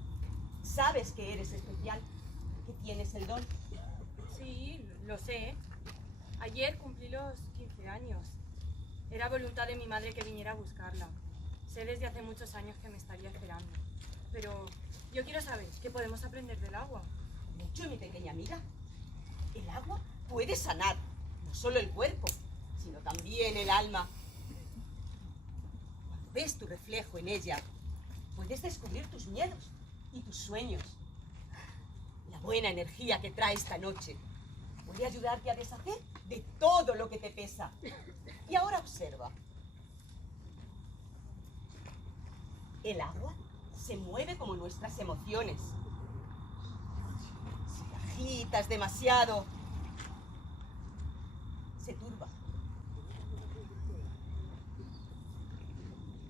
Sabes que eres especial, que tienes el don. Sí, lo sé. Ayer cumplí los 15 años. Era voluntad de mi madre que viniera a buscarla. Sé desde hace muchos años que me estaría esperando. Pero yo quiero saber qué podemos aprender del agua. Mucho, mi pequeña amiga. El agua puede sanar no solo el cuerpo, sino también el alma. Cuando ves tu reflejo en ella, puedes descubrir tus miedos y tus sueños. La buena energía que trae esta noche puede ayudarte a deshacer de todo lo que te pesa. Y ahora observa. El agua se mueve como nuestras emociones. Si la agitas demasiado, se turba.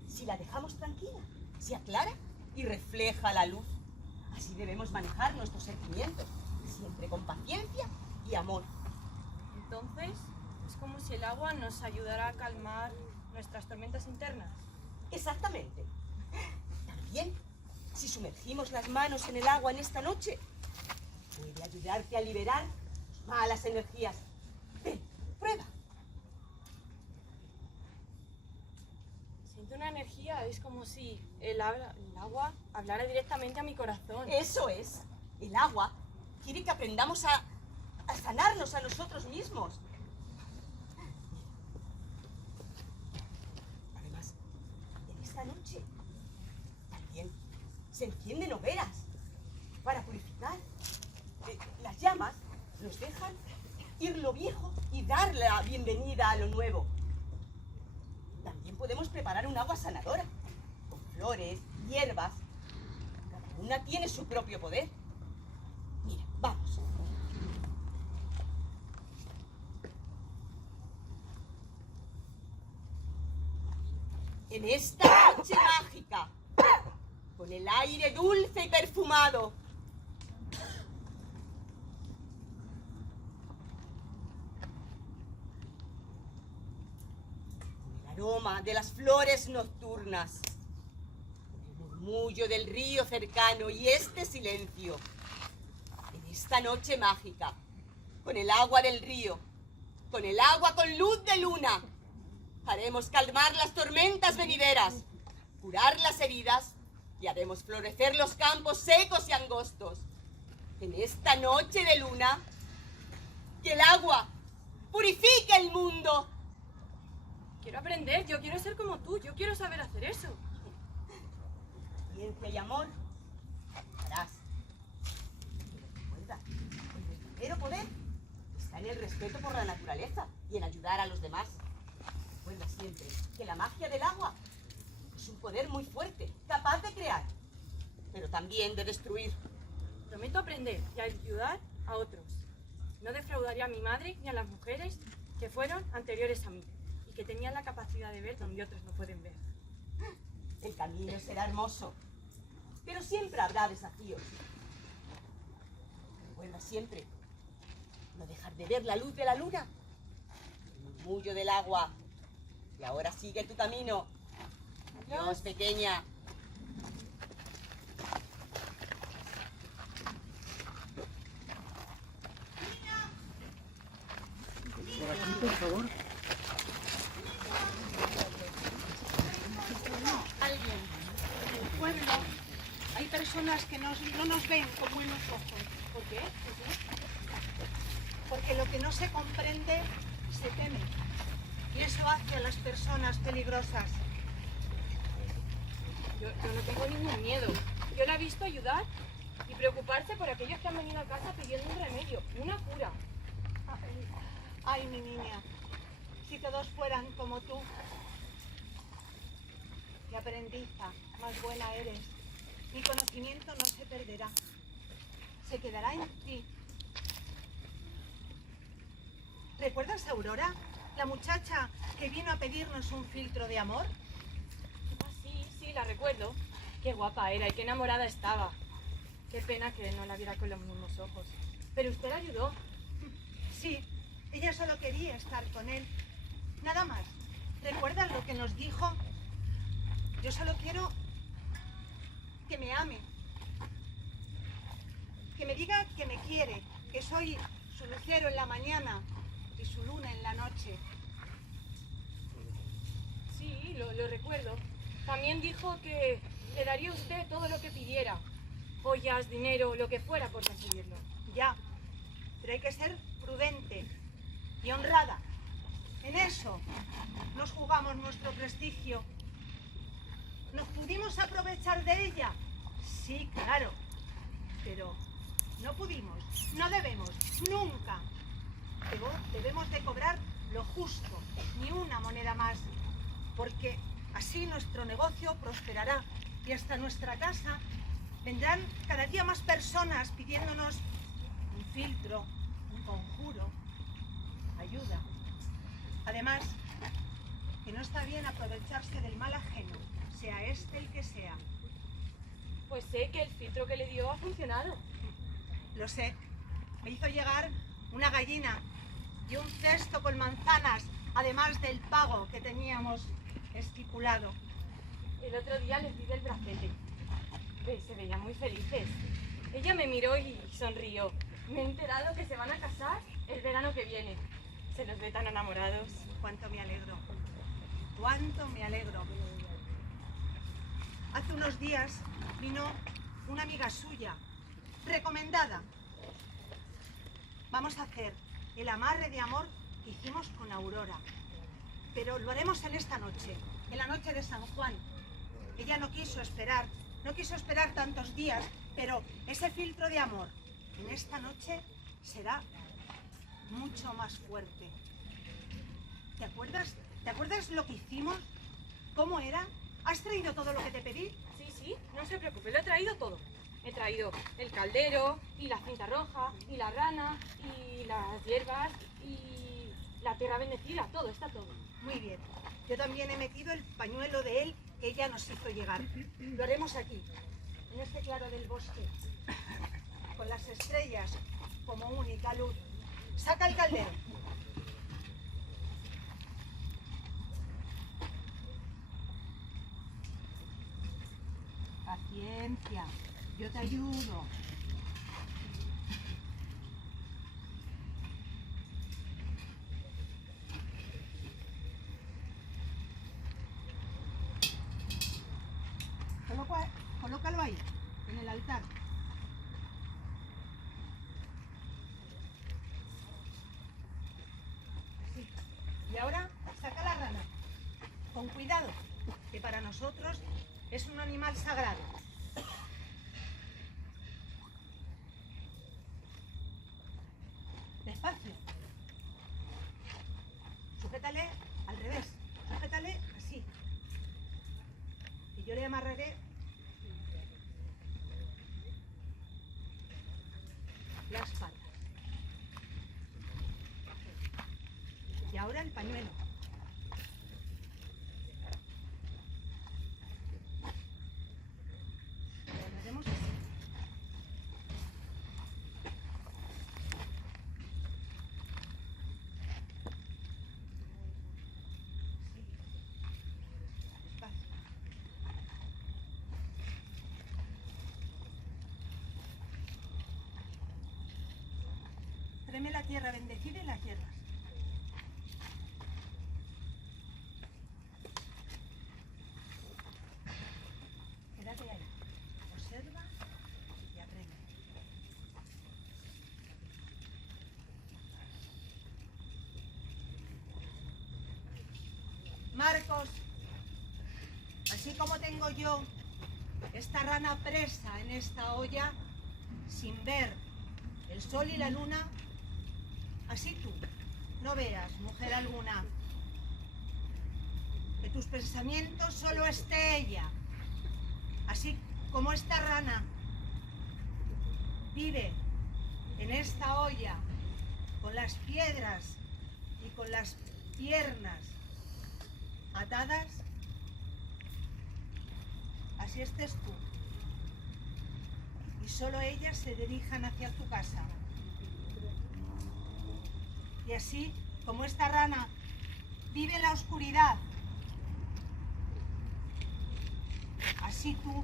Si la dejamos tranquila, se aclara y refleja la luz. Así debemos manejar nuestros sentimientos, siempre con paciencia y amor. Entonces, es como si el agua nos ayudara a calmar nuestras tormentas internas. Exactamente. También, si sumergimos las manos en el agua en esta noche, puede ayudarte a liberar tus malas energías. Ven, prueba. Siento una energía, es como si el agua hablara directamente a mi corazón. Eso es. El agua quiere que aprendamos a sanarnos a nosotros mismos. Además, en esta noche también se encienden hogueras para purificar. Las llamas nos dejan ir lo viejo y dar la bienvenida a lo nuevo. También podemos preparar un agua sanadora, con flores, hierbas. Cada una tiene su propio poder. Mira, vamos. En esta noche mágica, con el aire dulce y perfumado, con el aroma de las flores nocturnas, con el murmullo del río cercano y este silencio, en esta noche mágica, con el agua del río, con el agua con luz de luna, haremos calmar las tormentas venideras, curar las heridas y haremos florecer los campos secos y angostos. En esta noche de luna, que el agua purifique el mundo. Quiero aprender, yo quiero ser como tú, yo quiero saber hacer eso. Ciencia y amor, harás. Pero recuerda, el verdadero poder está en el respeto por la naturaleza y en ayudar a los demás. Recuerda siempre que la magia del agua es un poder muy fuerte, capaz de crear, pero también de destruir. Prometo aprender y ayudar a otros. No defraudaré a mi madre ni a las mujeres que fueron anteriores a mí y que tenían la capacidad de ver donde otros no pueden ver. El camino será hermoso, pero siempre habrá desafíos. Recuerda siempre no dejar de ver la luz de la luna, el murmullo del agua. Y ahora sigue tu camino. Adiós, pequeña. Por aquí, por favor. Alguien en el pueblo, hay personas que no nos ven con buenos ojos. ¿Por qué? Porque lo que no se comprende se teme. Y eso hace a las personas peligrosas. Yo no tengo ningún miedo. Yo la he visto ayudar y preocuparse por aquellos que han venido a casa pidiendo un remedio, una cura. Ay, mi niña, si todos fueran como tú. Qué aprendiza, más buena eres. Mi conocimiento no se perderá. Se quedará en ti. ¿Recuerdas a Aurora? La muchacha que vino a pedirnos un filtro de amor. Ah, sí, la recuerdo. Qué guapa era y qué enamorada estaba. Qué pena que no la viera con los mismos ojos. Pero usted la ayudó. Sí, ella solo quería estar con él. Nada más. ¿Recuerdas lo que nos dijo? Yo solo quiero que me ame. Que me diga que me quiere, que soy su lucero en la mañana y su luna en la noche. Sí, lo recuerdo. También dijo que le daría a usted todo lo que pidiera. Joyas, dinero, lo que fuera por conseguirlo. Ya, pero hay que ser prudente y honrada. En eso nos jugamos nuestro prestigio. ¿Nos pudimos aprovechar de ella? Sí, claro, pero no pudimos, no debemos, nunca. Debemos de cobrar lo justo, ni una moneda más, porque así nuestro negocio prosperará y hasta nuestra casa vendrán cada día más personas pidiéndonos un filtro, un conjuro, ayuda. Además, que no está bien aprovecharse del mal ajeno, sea este el que sea. Pues sé que el filtro que le dio ha funcionado. Lo sé. Me hizo llegar una gallina y un cesto con manzanas, además del pago que teníamos estipulado. El otro día les di del bracete. Se veían muy felices. Ella me miró y sonrió. Me he enterado que se van a casar el verano que viene. Se los ve tan enamorados. Cuánto me alegro. Cuánto me alegro. Hace unos días vino una amiga suya, recomendada. Vamos a hacer el amarre de amor que hicimos con Aurora. Pero lo haremos en esta noche, en la noche de San Juan. Ella no quiso esperar tantos días, pero ese filtro de amor en esta noche será mucho más fuerte. ¿Te acuerdas lo que hicimos? ¿Cómo era? ¿Has traído todo lo que te pedí? Sí, no se preocupe, lo he traído todo. He traído el caldero, y la cinta roja, y la rana, y las hierbas, y la tierra bendecida, todo, está todo. Muy bien. Yo también he metido el pañuelo de él que ella nos hizo llegar. Lo haremos aquí, en este claro del bosque, con las estrellas como única luz. Saca el caldero. Paciencia, yo te ayudo. Colócalo ahí, en el altar. Así. Y ahora saca la rana. Con cuidado, que para nosotros es un animal sagrado. Despacio. Sujétale al revés. Sujétale así. Y yo le amarraré las patas. Y ahora el pañuelo. Lo haremos así. Despacio. Tráeme la tierra bendecida y las hierbas. Quédate ahí. Observa y aprende. Marcos, así como tengo yo esta rana presa en esta olla, sin ver el sol y la luna, así tú no veas mujer alguna que tus pensamientos solo esté ella, así como esta rana vive en esta olla con las piedras y con las piernas atadas, así estés tú y solo ellas se dirijan hacia tu casa. Y así como esta rana vive en la oscuridad, así tú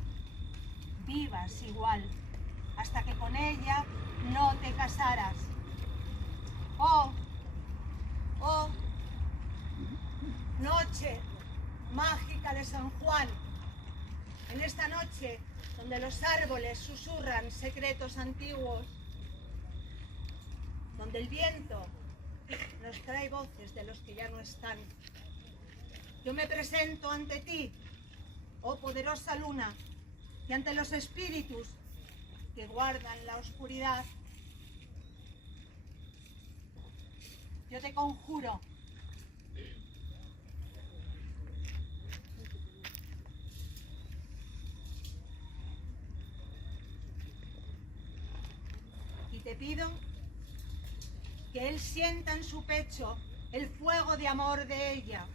vivas igual hasta que con ella no te casaras. Oh noche mágica de San Juan, en esta noche donde los árboles susurran secretos antiguos, donde el viento nos trae voces de los que ya no están. Yo me presento ante ti, oh poderosa luna, y ante los espíritus que guardan la oscuridad. Yo te conjuro y te pido que él sienta en su pecho el fuego de amor de ella.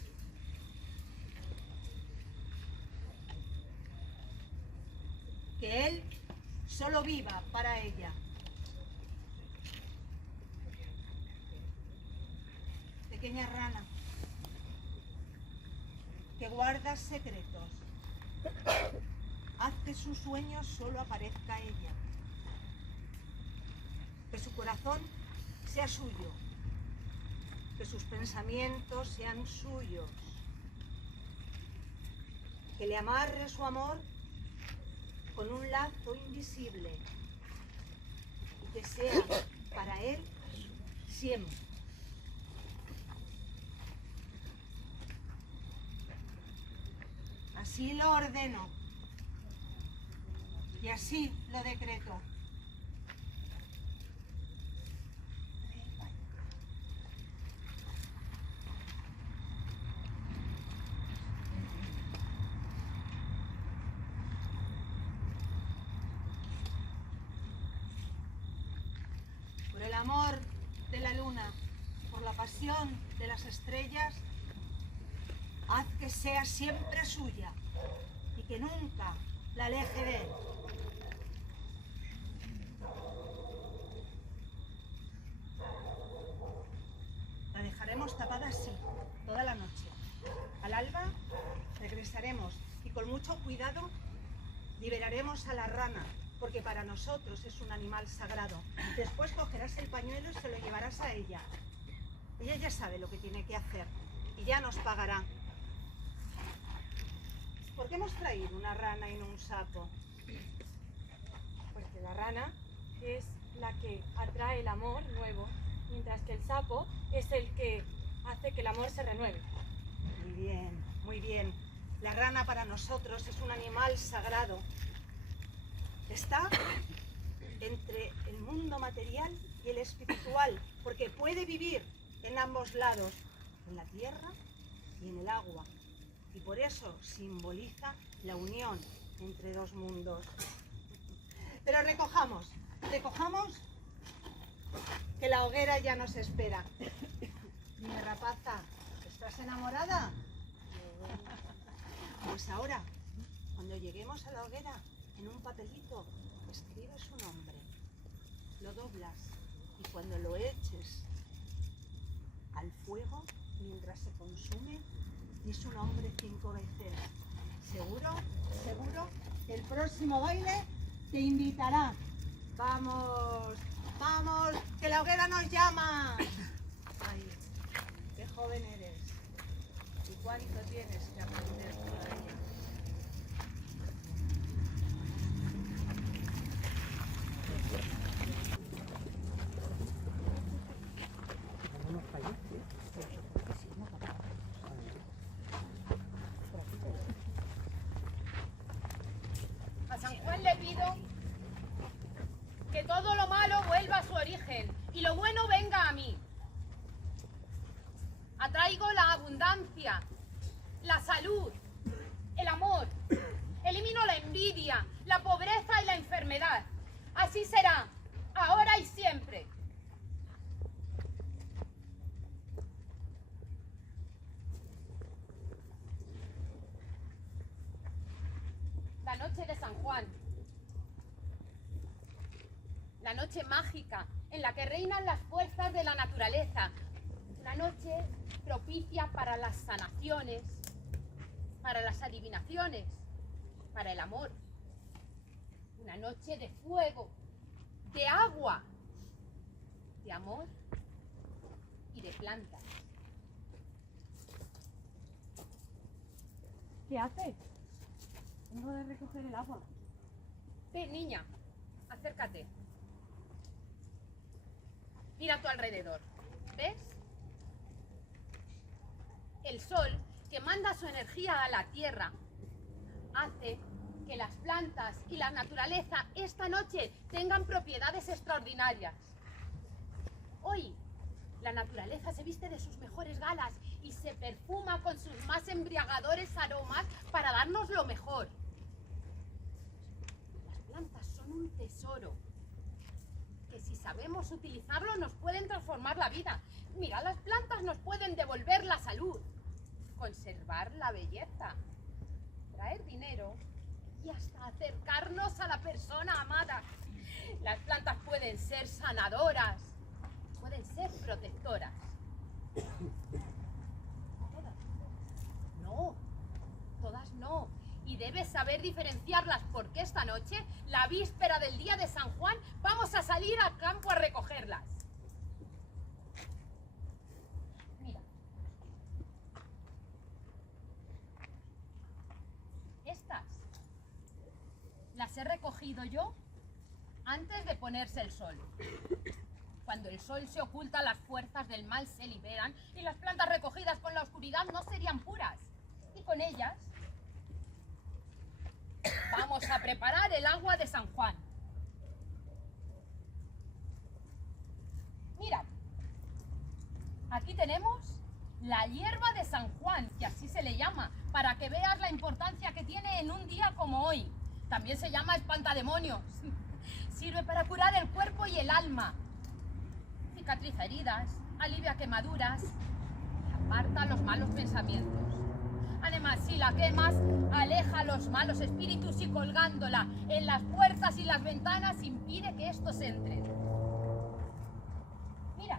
Que él solo viva para ella. Pequeña rana, que guardas secretos, haz que sus sueños solo aparezca ella. Que su corazón sea suyo, que sus pensamientos sean suyos, que le amarre su amor con un lazo invisible y que sea para él siempre. Así lo ordeno y así lo decreto. Por el amor de la luna, por la pasión de las estrellas, haz que sea siempre suya y que nunca la aleje de él. La dejaremos tapada así, toda la noche. Al alba regresaremos y con mucho cuidado liberaremos a la rana, porque para nosotros es un animal sagrado. Después cogerás el pañuelo y se lo llevarás a ella. Ella ya sabe lo que tiene que hacer y ya nos pagará. ¿Por qué hemos traído una rana y no un sapo? Pues que la rana es la que atrae el amor nuevo, mientras que el sapo es el que hace que el amor se renueve. Muy bien, muy bien. La rana para nosotros es un animal sagrado. Está entre el mundo material y el espiritual, porque puede vivir en ambos lados, en la tierra y en el agua. Y por eso simboliza la unión entre dos mundos. Pero recojamos que la hoguera ya nos espera. Dime, rapaza, ¿estás enamorada? Pues ahora, cuando lleguemos a la hoguera, en un papelito escribes su nombre, lo doblas y cuando lo eches al fuego, mientras se consume, di su nombre 5 veces. ¿Seguro? ¿Seguro? El próximo baile te invitará. ¡Vamos! ¡Vamos! ¡Que la hoguera nos llama! Ay, qué joven eres. ¿Y cuánto tienes que aprender todavía? A San Juan le pido que todo lo malo vuelva a su origen y lo bueno venga a mí. Atraigo la abundancia, la salud, el amor. Elimino la envidia, la pobreza y la enfermedad. Así será, ahora y siempre. La noche de San Juan. La noche mágica en la que reinan las fuerzas de la naturaleza. Una noche propicia para las sanaciones, para las adivinaciones, para el amor. Una noche de fuego, de agua, de amor y de plantas. ¿Qué haces? Vengo de recoger el agua. Ven, niña, acércate. Mira a tu alrededor. ¿Ves? El sol, que manda su energía a la tierra, hace que las plantas y la naturaleza esta noche tengan propiedades extraordinarias. Hoy, la naturaleza se viste de sus mejores galas y se perfuma con sus más embriagadores aromas para darnos lo mejor. Las plantas son un tesoro que si sabemos utilizarlo nos pueden transformar la vida. Mira, las plantas nos pueden devolver la salud, conservar la belleza, traer dinero y hasta acercarnos a la persona amada. Las plantas pueden ser sanadoras, pueden ser protectoras. Todas. No, todas no. Y debes saber diferenciarlas porque esta noche, la víspera del día de San Juan, vamos a salir al campo a recogerlas. Mira. Estas las he recogido yo antes de ponerse el sol. Cuando el sol se oculta, las fuerzas del mal se liberan y las plantas recogidas con la oscuridad no serían puras. Y con ellas vamos a preparar el agua de San Juan. Mira, aquí tenemos la hierba de San Juan, que así se le llama, para que veas la importancia que tiene en un día como hoy. También se llama espantademonios. Sirve para curar el cuerpo y el alma. Cicatriza heridas, alivia quemaduras, aparta los malos pensamientos. Además, si la quemas, aleja los malos espíritus y colgándola en las puertas y las ventanas impide que estos entren. Mira,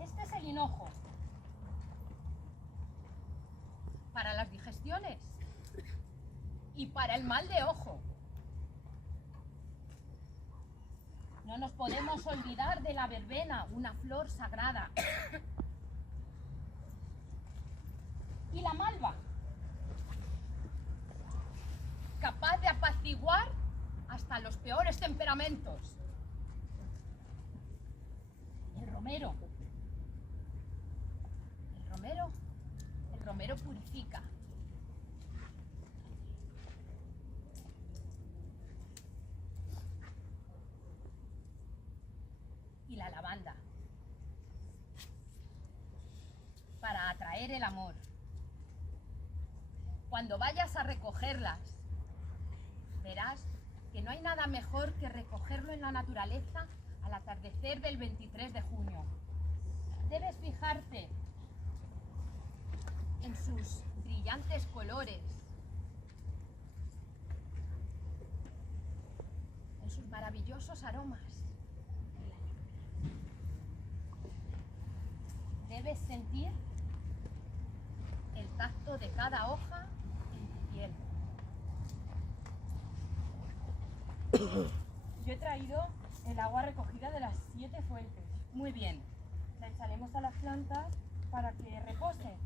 este es el hinojo. Para las digestiones y para el mal de ojo. No nos podemos olvidar de la verbena, una flor sagrada. Y la malva, capaz de apaciguar hasta los peores temperamentos. El romero. El romero purifica. Y la lavanda, para atraer el amor. Cuando vayas a recogerlas, verás que no hay nada mejor que recogerlo en la naturaleza al atardecer del 23 de junio. Debes fijarte en sus brillantes colores, en sus maravillosos aromas. Debes sentir el tacto de cada hoja en tu piel. Yo he traído el agua recogida de las 7 fuentes. Muy bien. La echaremos a las plantas para que reposen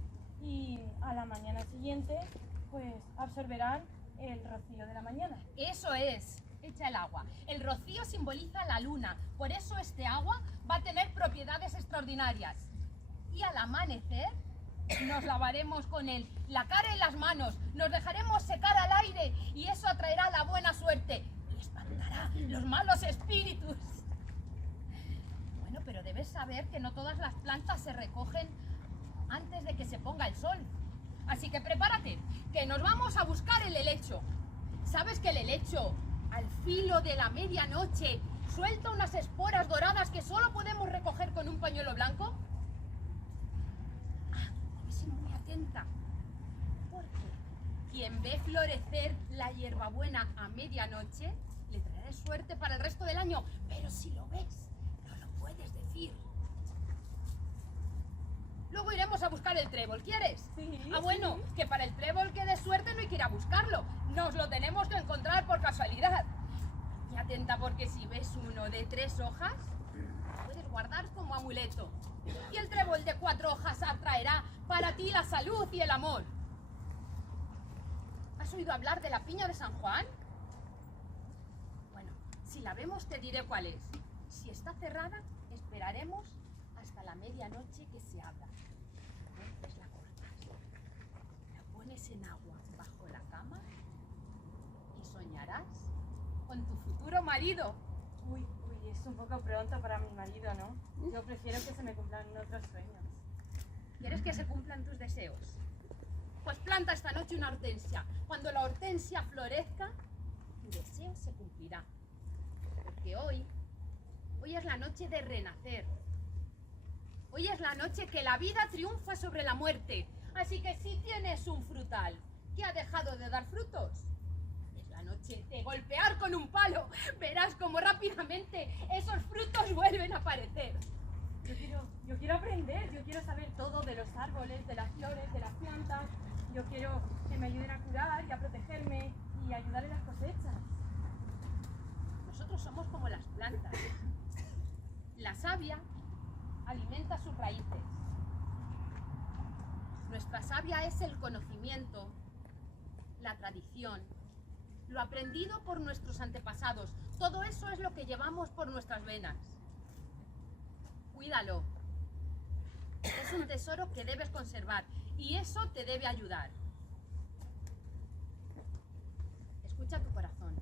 y a la mañana siguiente pues absorberán el rocío de la mañana. Eso es. Echa el agua. El rocío simboliza la luna, por eso este agua va a tener propiedades extraordinarias. Y al amanecer nos lavaremos con él la cara y las manos, nos dejaremos secar al aire y eso atraerá la buena suerte y espantará los malos espíritus. Bueno, pero debes saber que no todas las plantas se recogen antes de que se ponga el sol. Así que prepárate, que nos vamos a buscar el helecho. ¿Sabes que el helecho, al filo de la medianoche, suelta unas esporas doradas que solo podemos recoger con un pañuelo blanco? Ah, debes ser muy atenta, porque quien ve florecer la hierbabuena a medianoche le traerá suerte para el resto del año, pero si lo ves, no lo puedes decir. Luego iremos a buscar el trébol, ¿quieres? Sí. Ah, bueno, que para el trébol que dé suerte no hay que ir a buscarlo. Nos lo tenemos que encontrar por casualidad. Y atenta, porque si ves uno de 3 hojas, lo puedes guardar como amuleto. Y el trébol de 4 hojas atraerá para ti la salud y el amor. ¿Has oído hablar de la piña de San Juan? Bueno, si la vemos te diré cuál es. Si está cerrada, esperaremos hasta la medianoche que se abra. Entonces la cortas, la pones en agua bajo la cama y soñarás con tu futuro marido. Uy, es un poco pronto para mi marido, ¿no? Yo prefiero que se me cumplan otros sueños. ¿Quieres que se cumplan tus deseos? Pues planta esta noche una hortensia. Cuando la hortensia florezca, tu deseo se cumplirá. Porque hoy es la noche de renacer. Hoy es la noche que la vida triunfa sobre la muerte. Así que si tienes un frutal que ha dejado de dar frutos, es la noche de golpear con un palo. Verás cómo rápidamente esos frutos vuelven a aparecer. Yo quiero aprender, yo quiero saber todo de los árboles, de las flores, de las plantas. Yo quiero que me ayuden a curar y a protegerme y ayudar en las cosechas. Nosotros somos como las plantas. La savia alimenta sus raíces. Nuestra savia es el conocimiento, la tradición, lo aprendido por nuestros antepasados. Todo eso es lo que llevamos por nuestras venas. Cuídalo. Es un tesoro que debes conservar y eso te debe ayudar. Escucha tu corazón.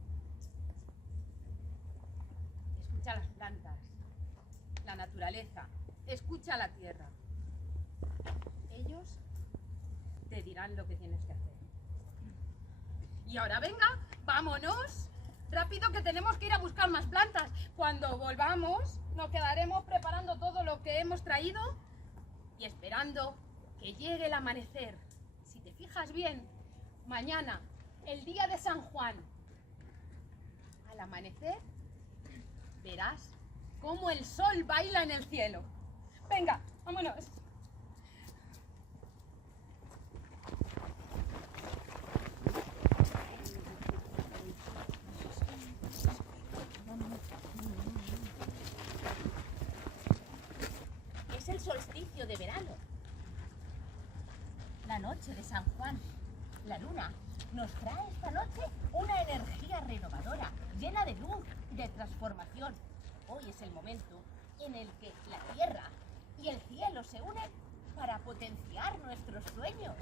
Escucha las plantas, la naturaleza. Escucha la tierra. Ellos te dirán lo que tienes que hacer. Y ahora venga, vámonos. Rápido, que tenemos que ir a buscar más plantas. Cuando volvamos, nos quedaremos preparando todo lo que hemos traído y esperando que llegue el amanecer. Si te fijas bien, mañana, el día de San Juan, al amanecer, verás cómo el sol baila en el cielo. Venga, vámonos. Es el solsticio de verano. La noche de San Juan. La luna nos trae esta noche una energía renovadora, llena de luz, de transformación. Hoy es el momento en el que la tierra y el cielo se unen para potenciar nuestros sueños.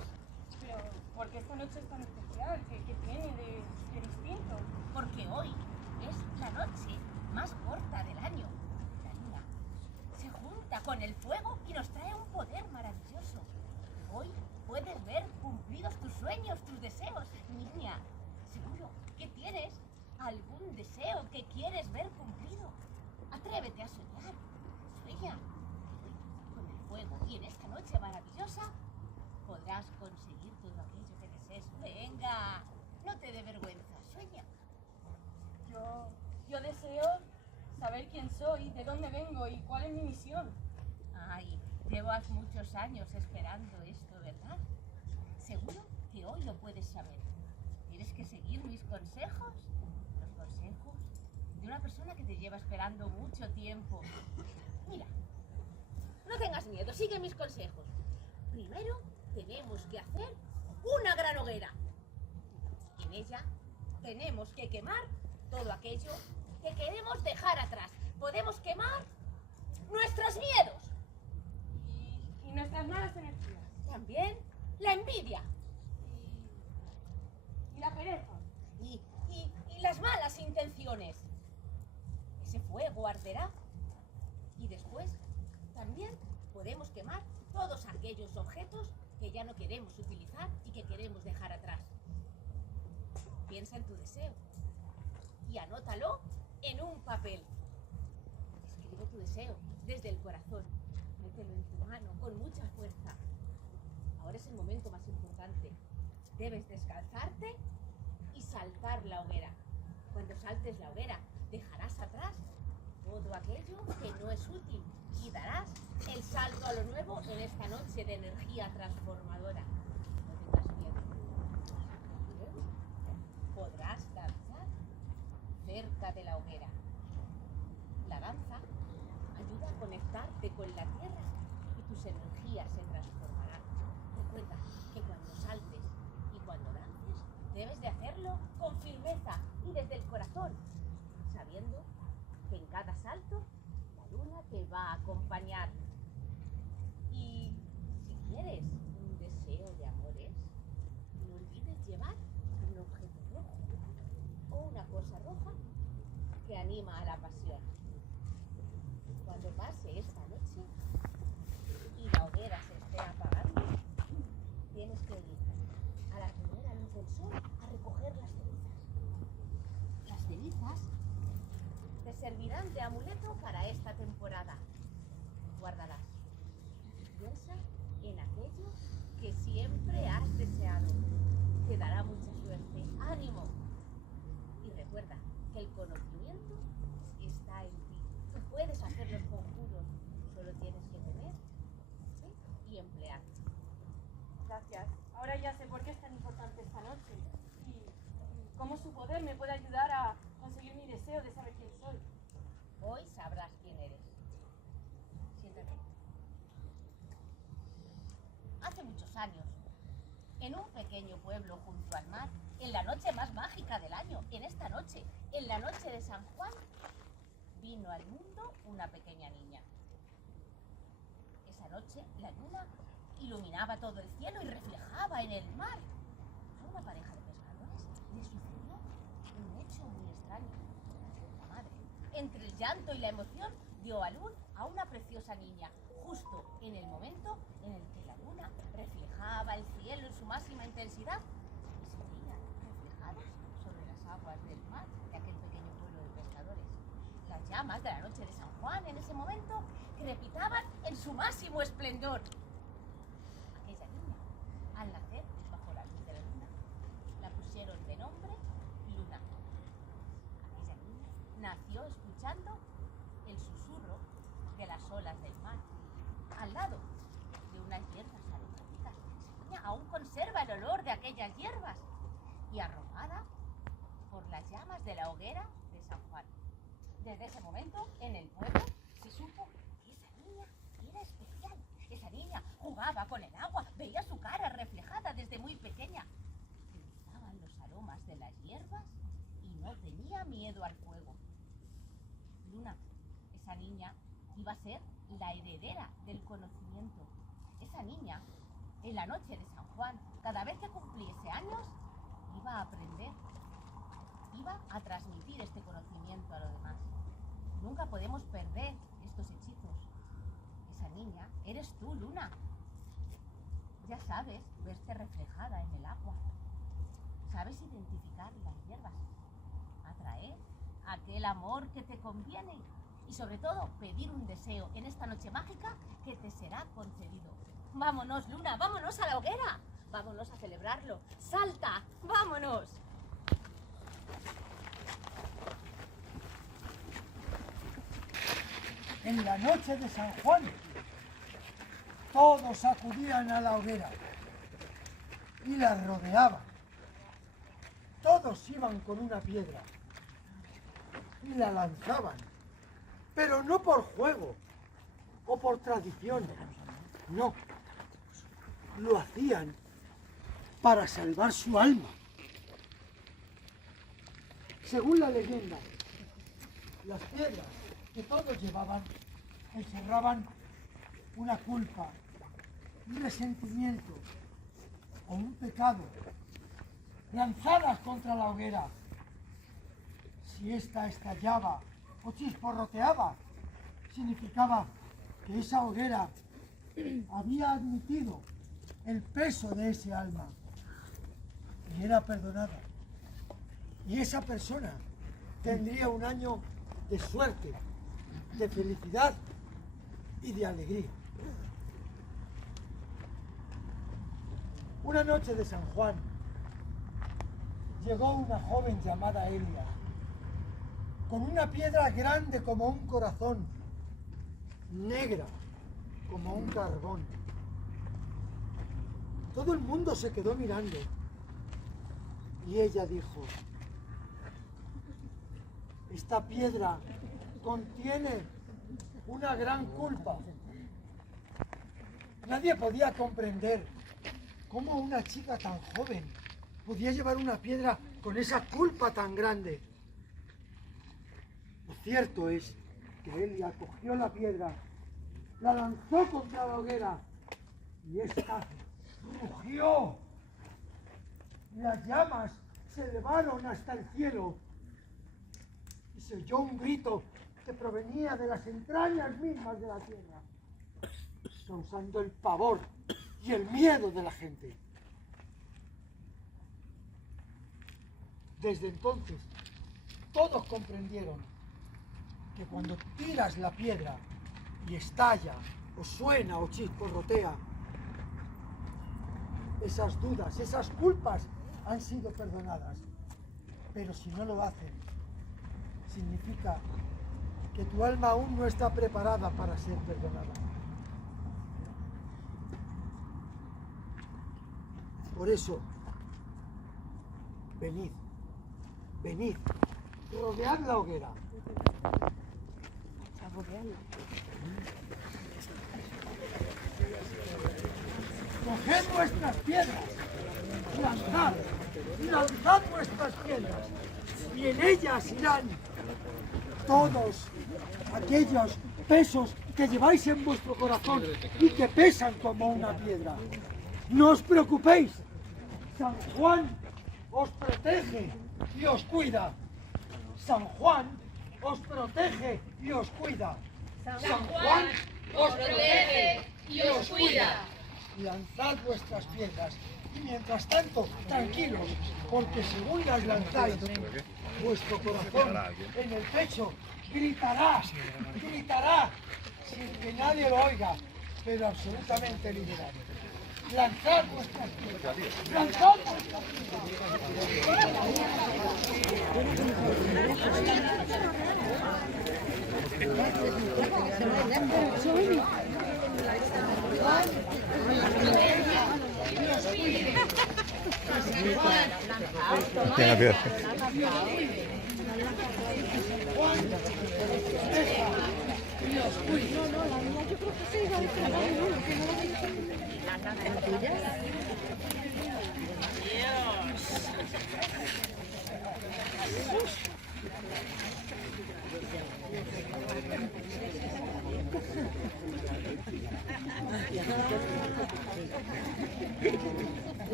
Pero, ¿por qué esta noche es tan especial? ¿Qué tiene de distinto? Porque hoy es la noche más corta del año. La luna se junta con el fuego y nos trae un poder maravilloso. Hoy puedes ver cumplidos tus sueños, tus deseos. Niña, seguro que tienes algún deseo que quieres ver cumplido. Atrévete a soñar. Sueña. Hoy, con el fuego y en esta noche maravillosa, podrás conseguir todo aquello que desees. Venga, no te dé vergüenza. Sueña. Yo deseo saber quién soy, de dónde vengo y cuál es mi misión. Ay, llevas muchos años esperando esto, ¿verdad? Seguro que hoy lo puedes saber. ¿Tienes que seguir mis consejos? Los consejos de una persona que te lleva esperando mucho tiempo. Mira, no tengas miedo, sigue mis consejos. Primero tenemos que hacer una gran hoguera. En ella tenemos que quemar todo aquello que queremos dejar atrás. Podemos quemar nuestros miedos. Y nuestras malas energías. También la envidia. Y la pereza. Y las malas intenciones. Ese fuego arderá. Y después también podemos quemar todos aquellos objetos que ya ya no queremos utilizar y que queremos dejar atrás. Piensa en tu deseo y anótalo en un papel. Escribe tu deseo desde el corazón. Mételo en tu mano con mucha fuerza. Ahora es el momento más importante. Debes descalzarte y saltar la hoguera. Cuando saltes la hoguera, dejarás atrás todo aquello que no es útil y darás el salto a lo nuevo en esta noche de energía transformadora. No tengas miedo. Luego podrás danzar cerca de la hoguera. La danza ayuda a conectarte con la tierra y tus energías se transformarán. Recuerda que cuando saltes y cuando dances, debes de hacerlo con firmeza y desde el corazón, sabiendo que en cada salto la luna te va a acompañar. Y si quieres un deseo de amores, no olvides llevar un objeto rojo o una cosa roja que anima a la pasión. Cuando pase esta noche y la hoguera se esté apagando, tienes que ir a la primera luz del sol a recoger las cenizas. Las cenizas te servirán de amuleto para esta temporada. Guárdalas. Piensa en aquello que siempre has deseado. Te dará mucha suerte. ¡Ánimo! Y recuerda que el conocimiento está en ti. Tú puedes hacer los conjuros. Solo tienes que tener fe y emplear. Gracias. Ahora ya sé por qué es tan importante esta noche y cómo su poder me puede ayudar a conseguir mi deseo de saber quién soy. Hoy sabrás quién eres. Siéntate. Hace muchos años, en un pequeño pueblo junto al mar, en la noche más mágica del año, en esta noche, en la noche de San Juan, vino al mundo una pequeña niña. Esa noche la luna iluminaba todo el cielo y reflejaba en el mar. A una pareja de pescadores le sucedió un hecho muy extraño. La madre, entre el llanto y la emoción, dio a luz a una preciosa niña, justo en el momento en el que la luna reflejaba el cielo en su máxima intensidad y se veían reflejados sobre las aguas del mar de aquel pequeño pueblo de pescadores. Las llamas de la noche de San Juan en ese momento crepitaban en su máximo esplendor. Aquella niña, al nacer bajo la luz de la luna, la pusieron de nombre Luna. Aquella niña nació escuchando el susurro de las olas del mar, al lado de unas hierbas aromáticas. Esa niña aún conserva el olor de aquellas hierbas y arropada por las llamas de la hoguera de San Juan. Desde ese momento, en el pueblo, se supo que esa niña era especial. Esa niña jugaba con el agua, veía su cara reflejada desde muy pequeña. Le gustaban los aromas de las hierbas y no tenía miedo al fuego. Luna, esa niña, iba a ser la heredera del conocimiento. Esa niña, en la noche de San Juan, cada vez que cumpliese años, iba a aprender, iba a transmitir este conocimiento a los demás. Nunca podemos perder estos hechizos. Esa niña eres tú, Luna. Ya sabes verte reflejada en el agua. Sabes identificar las hierbas, atraer aquel amor que te conviene y sobre todo pedir un deseo en esta noche mágica que te será concedido. Vámonos, Luna, vámonos a la hoguera. Vámonos a celebrarlo. ¡Salta! ¡Vámonos! En la noche de San Juan, todos acudían a la hoguera y la rodeaban. Todos iban con una piedra y la lanzaban, pero no por juego o por tradición, no. Lo hacían para salvar su alma. Según la leyenda, las piedras que todos llevaban encerraban una culpa, un resentimiento o un pecado, lanzadas contra la hoguera. Si ésta estallaba o chisporroteaba, significaba que esa hoguera había admitido el peso de ese alma y era perdonada. Y esa persona tendría un año de suerte, de felicidad y de alegría. Una noche de San Juan llegó una joven llamada Elia, con una piedra grande como un corazón, negra como un carbón. Todo el mundo se quedó mirando y ella dijo: esta piedra contiene una gran culpa. Nadie podía comprender cómo una chica tan joven podía llevar una piedra con esa culpa tan grande. Lo cierto es que Elia cogió la piedra, la lanzó contra la hoguera y esta rugió. Las llamas se elevaron hasta el cielo y se oyó un grito que provenía de las entrañas mismas de la tierra, causando el pavor y el miedo de la gente. Desde entonces, todos comprendieron que cuando tiras la piedra y estalla, o suena, o chisporrotea, esas dudas, esas culpas han sido perdonadas. Pero si no lo hacen, significa que tu alma aún no está preparada para ser perdonada. Por eso, venid, venid, rodead la hoguera. Coged vuestras piedras, lanzad vuestras piedras, y en ellas irán todos aquellos pesos que lleváis en vuestro corazón y que pesan como una piedra. No os preocupéis, San Juan os protege y os cuida. San Juan os protege y os cuida. San Juan os protege y os cuida. Lanzad vuestras piedras y mientras tanto, tranquilos, porque según las lanzáis, vuestro corazón en el pecho gritará, gritará, sin que nadie lo oiga, pero absolutamente liberado. Lanzad vuestras piedras, lanzad vuestras Tiene piedra.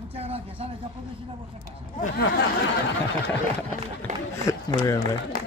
Muchas gracias, Alex, ya podéis ir a vuestra casa. Muy bien, ¿ves?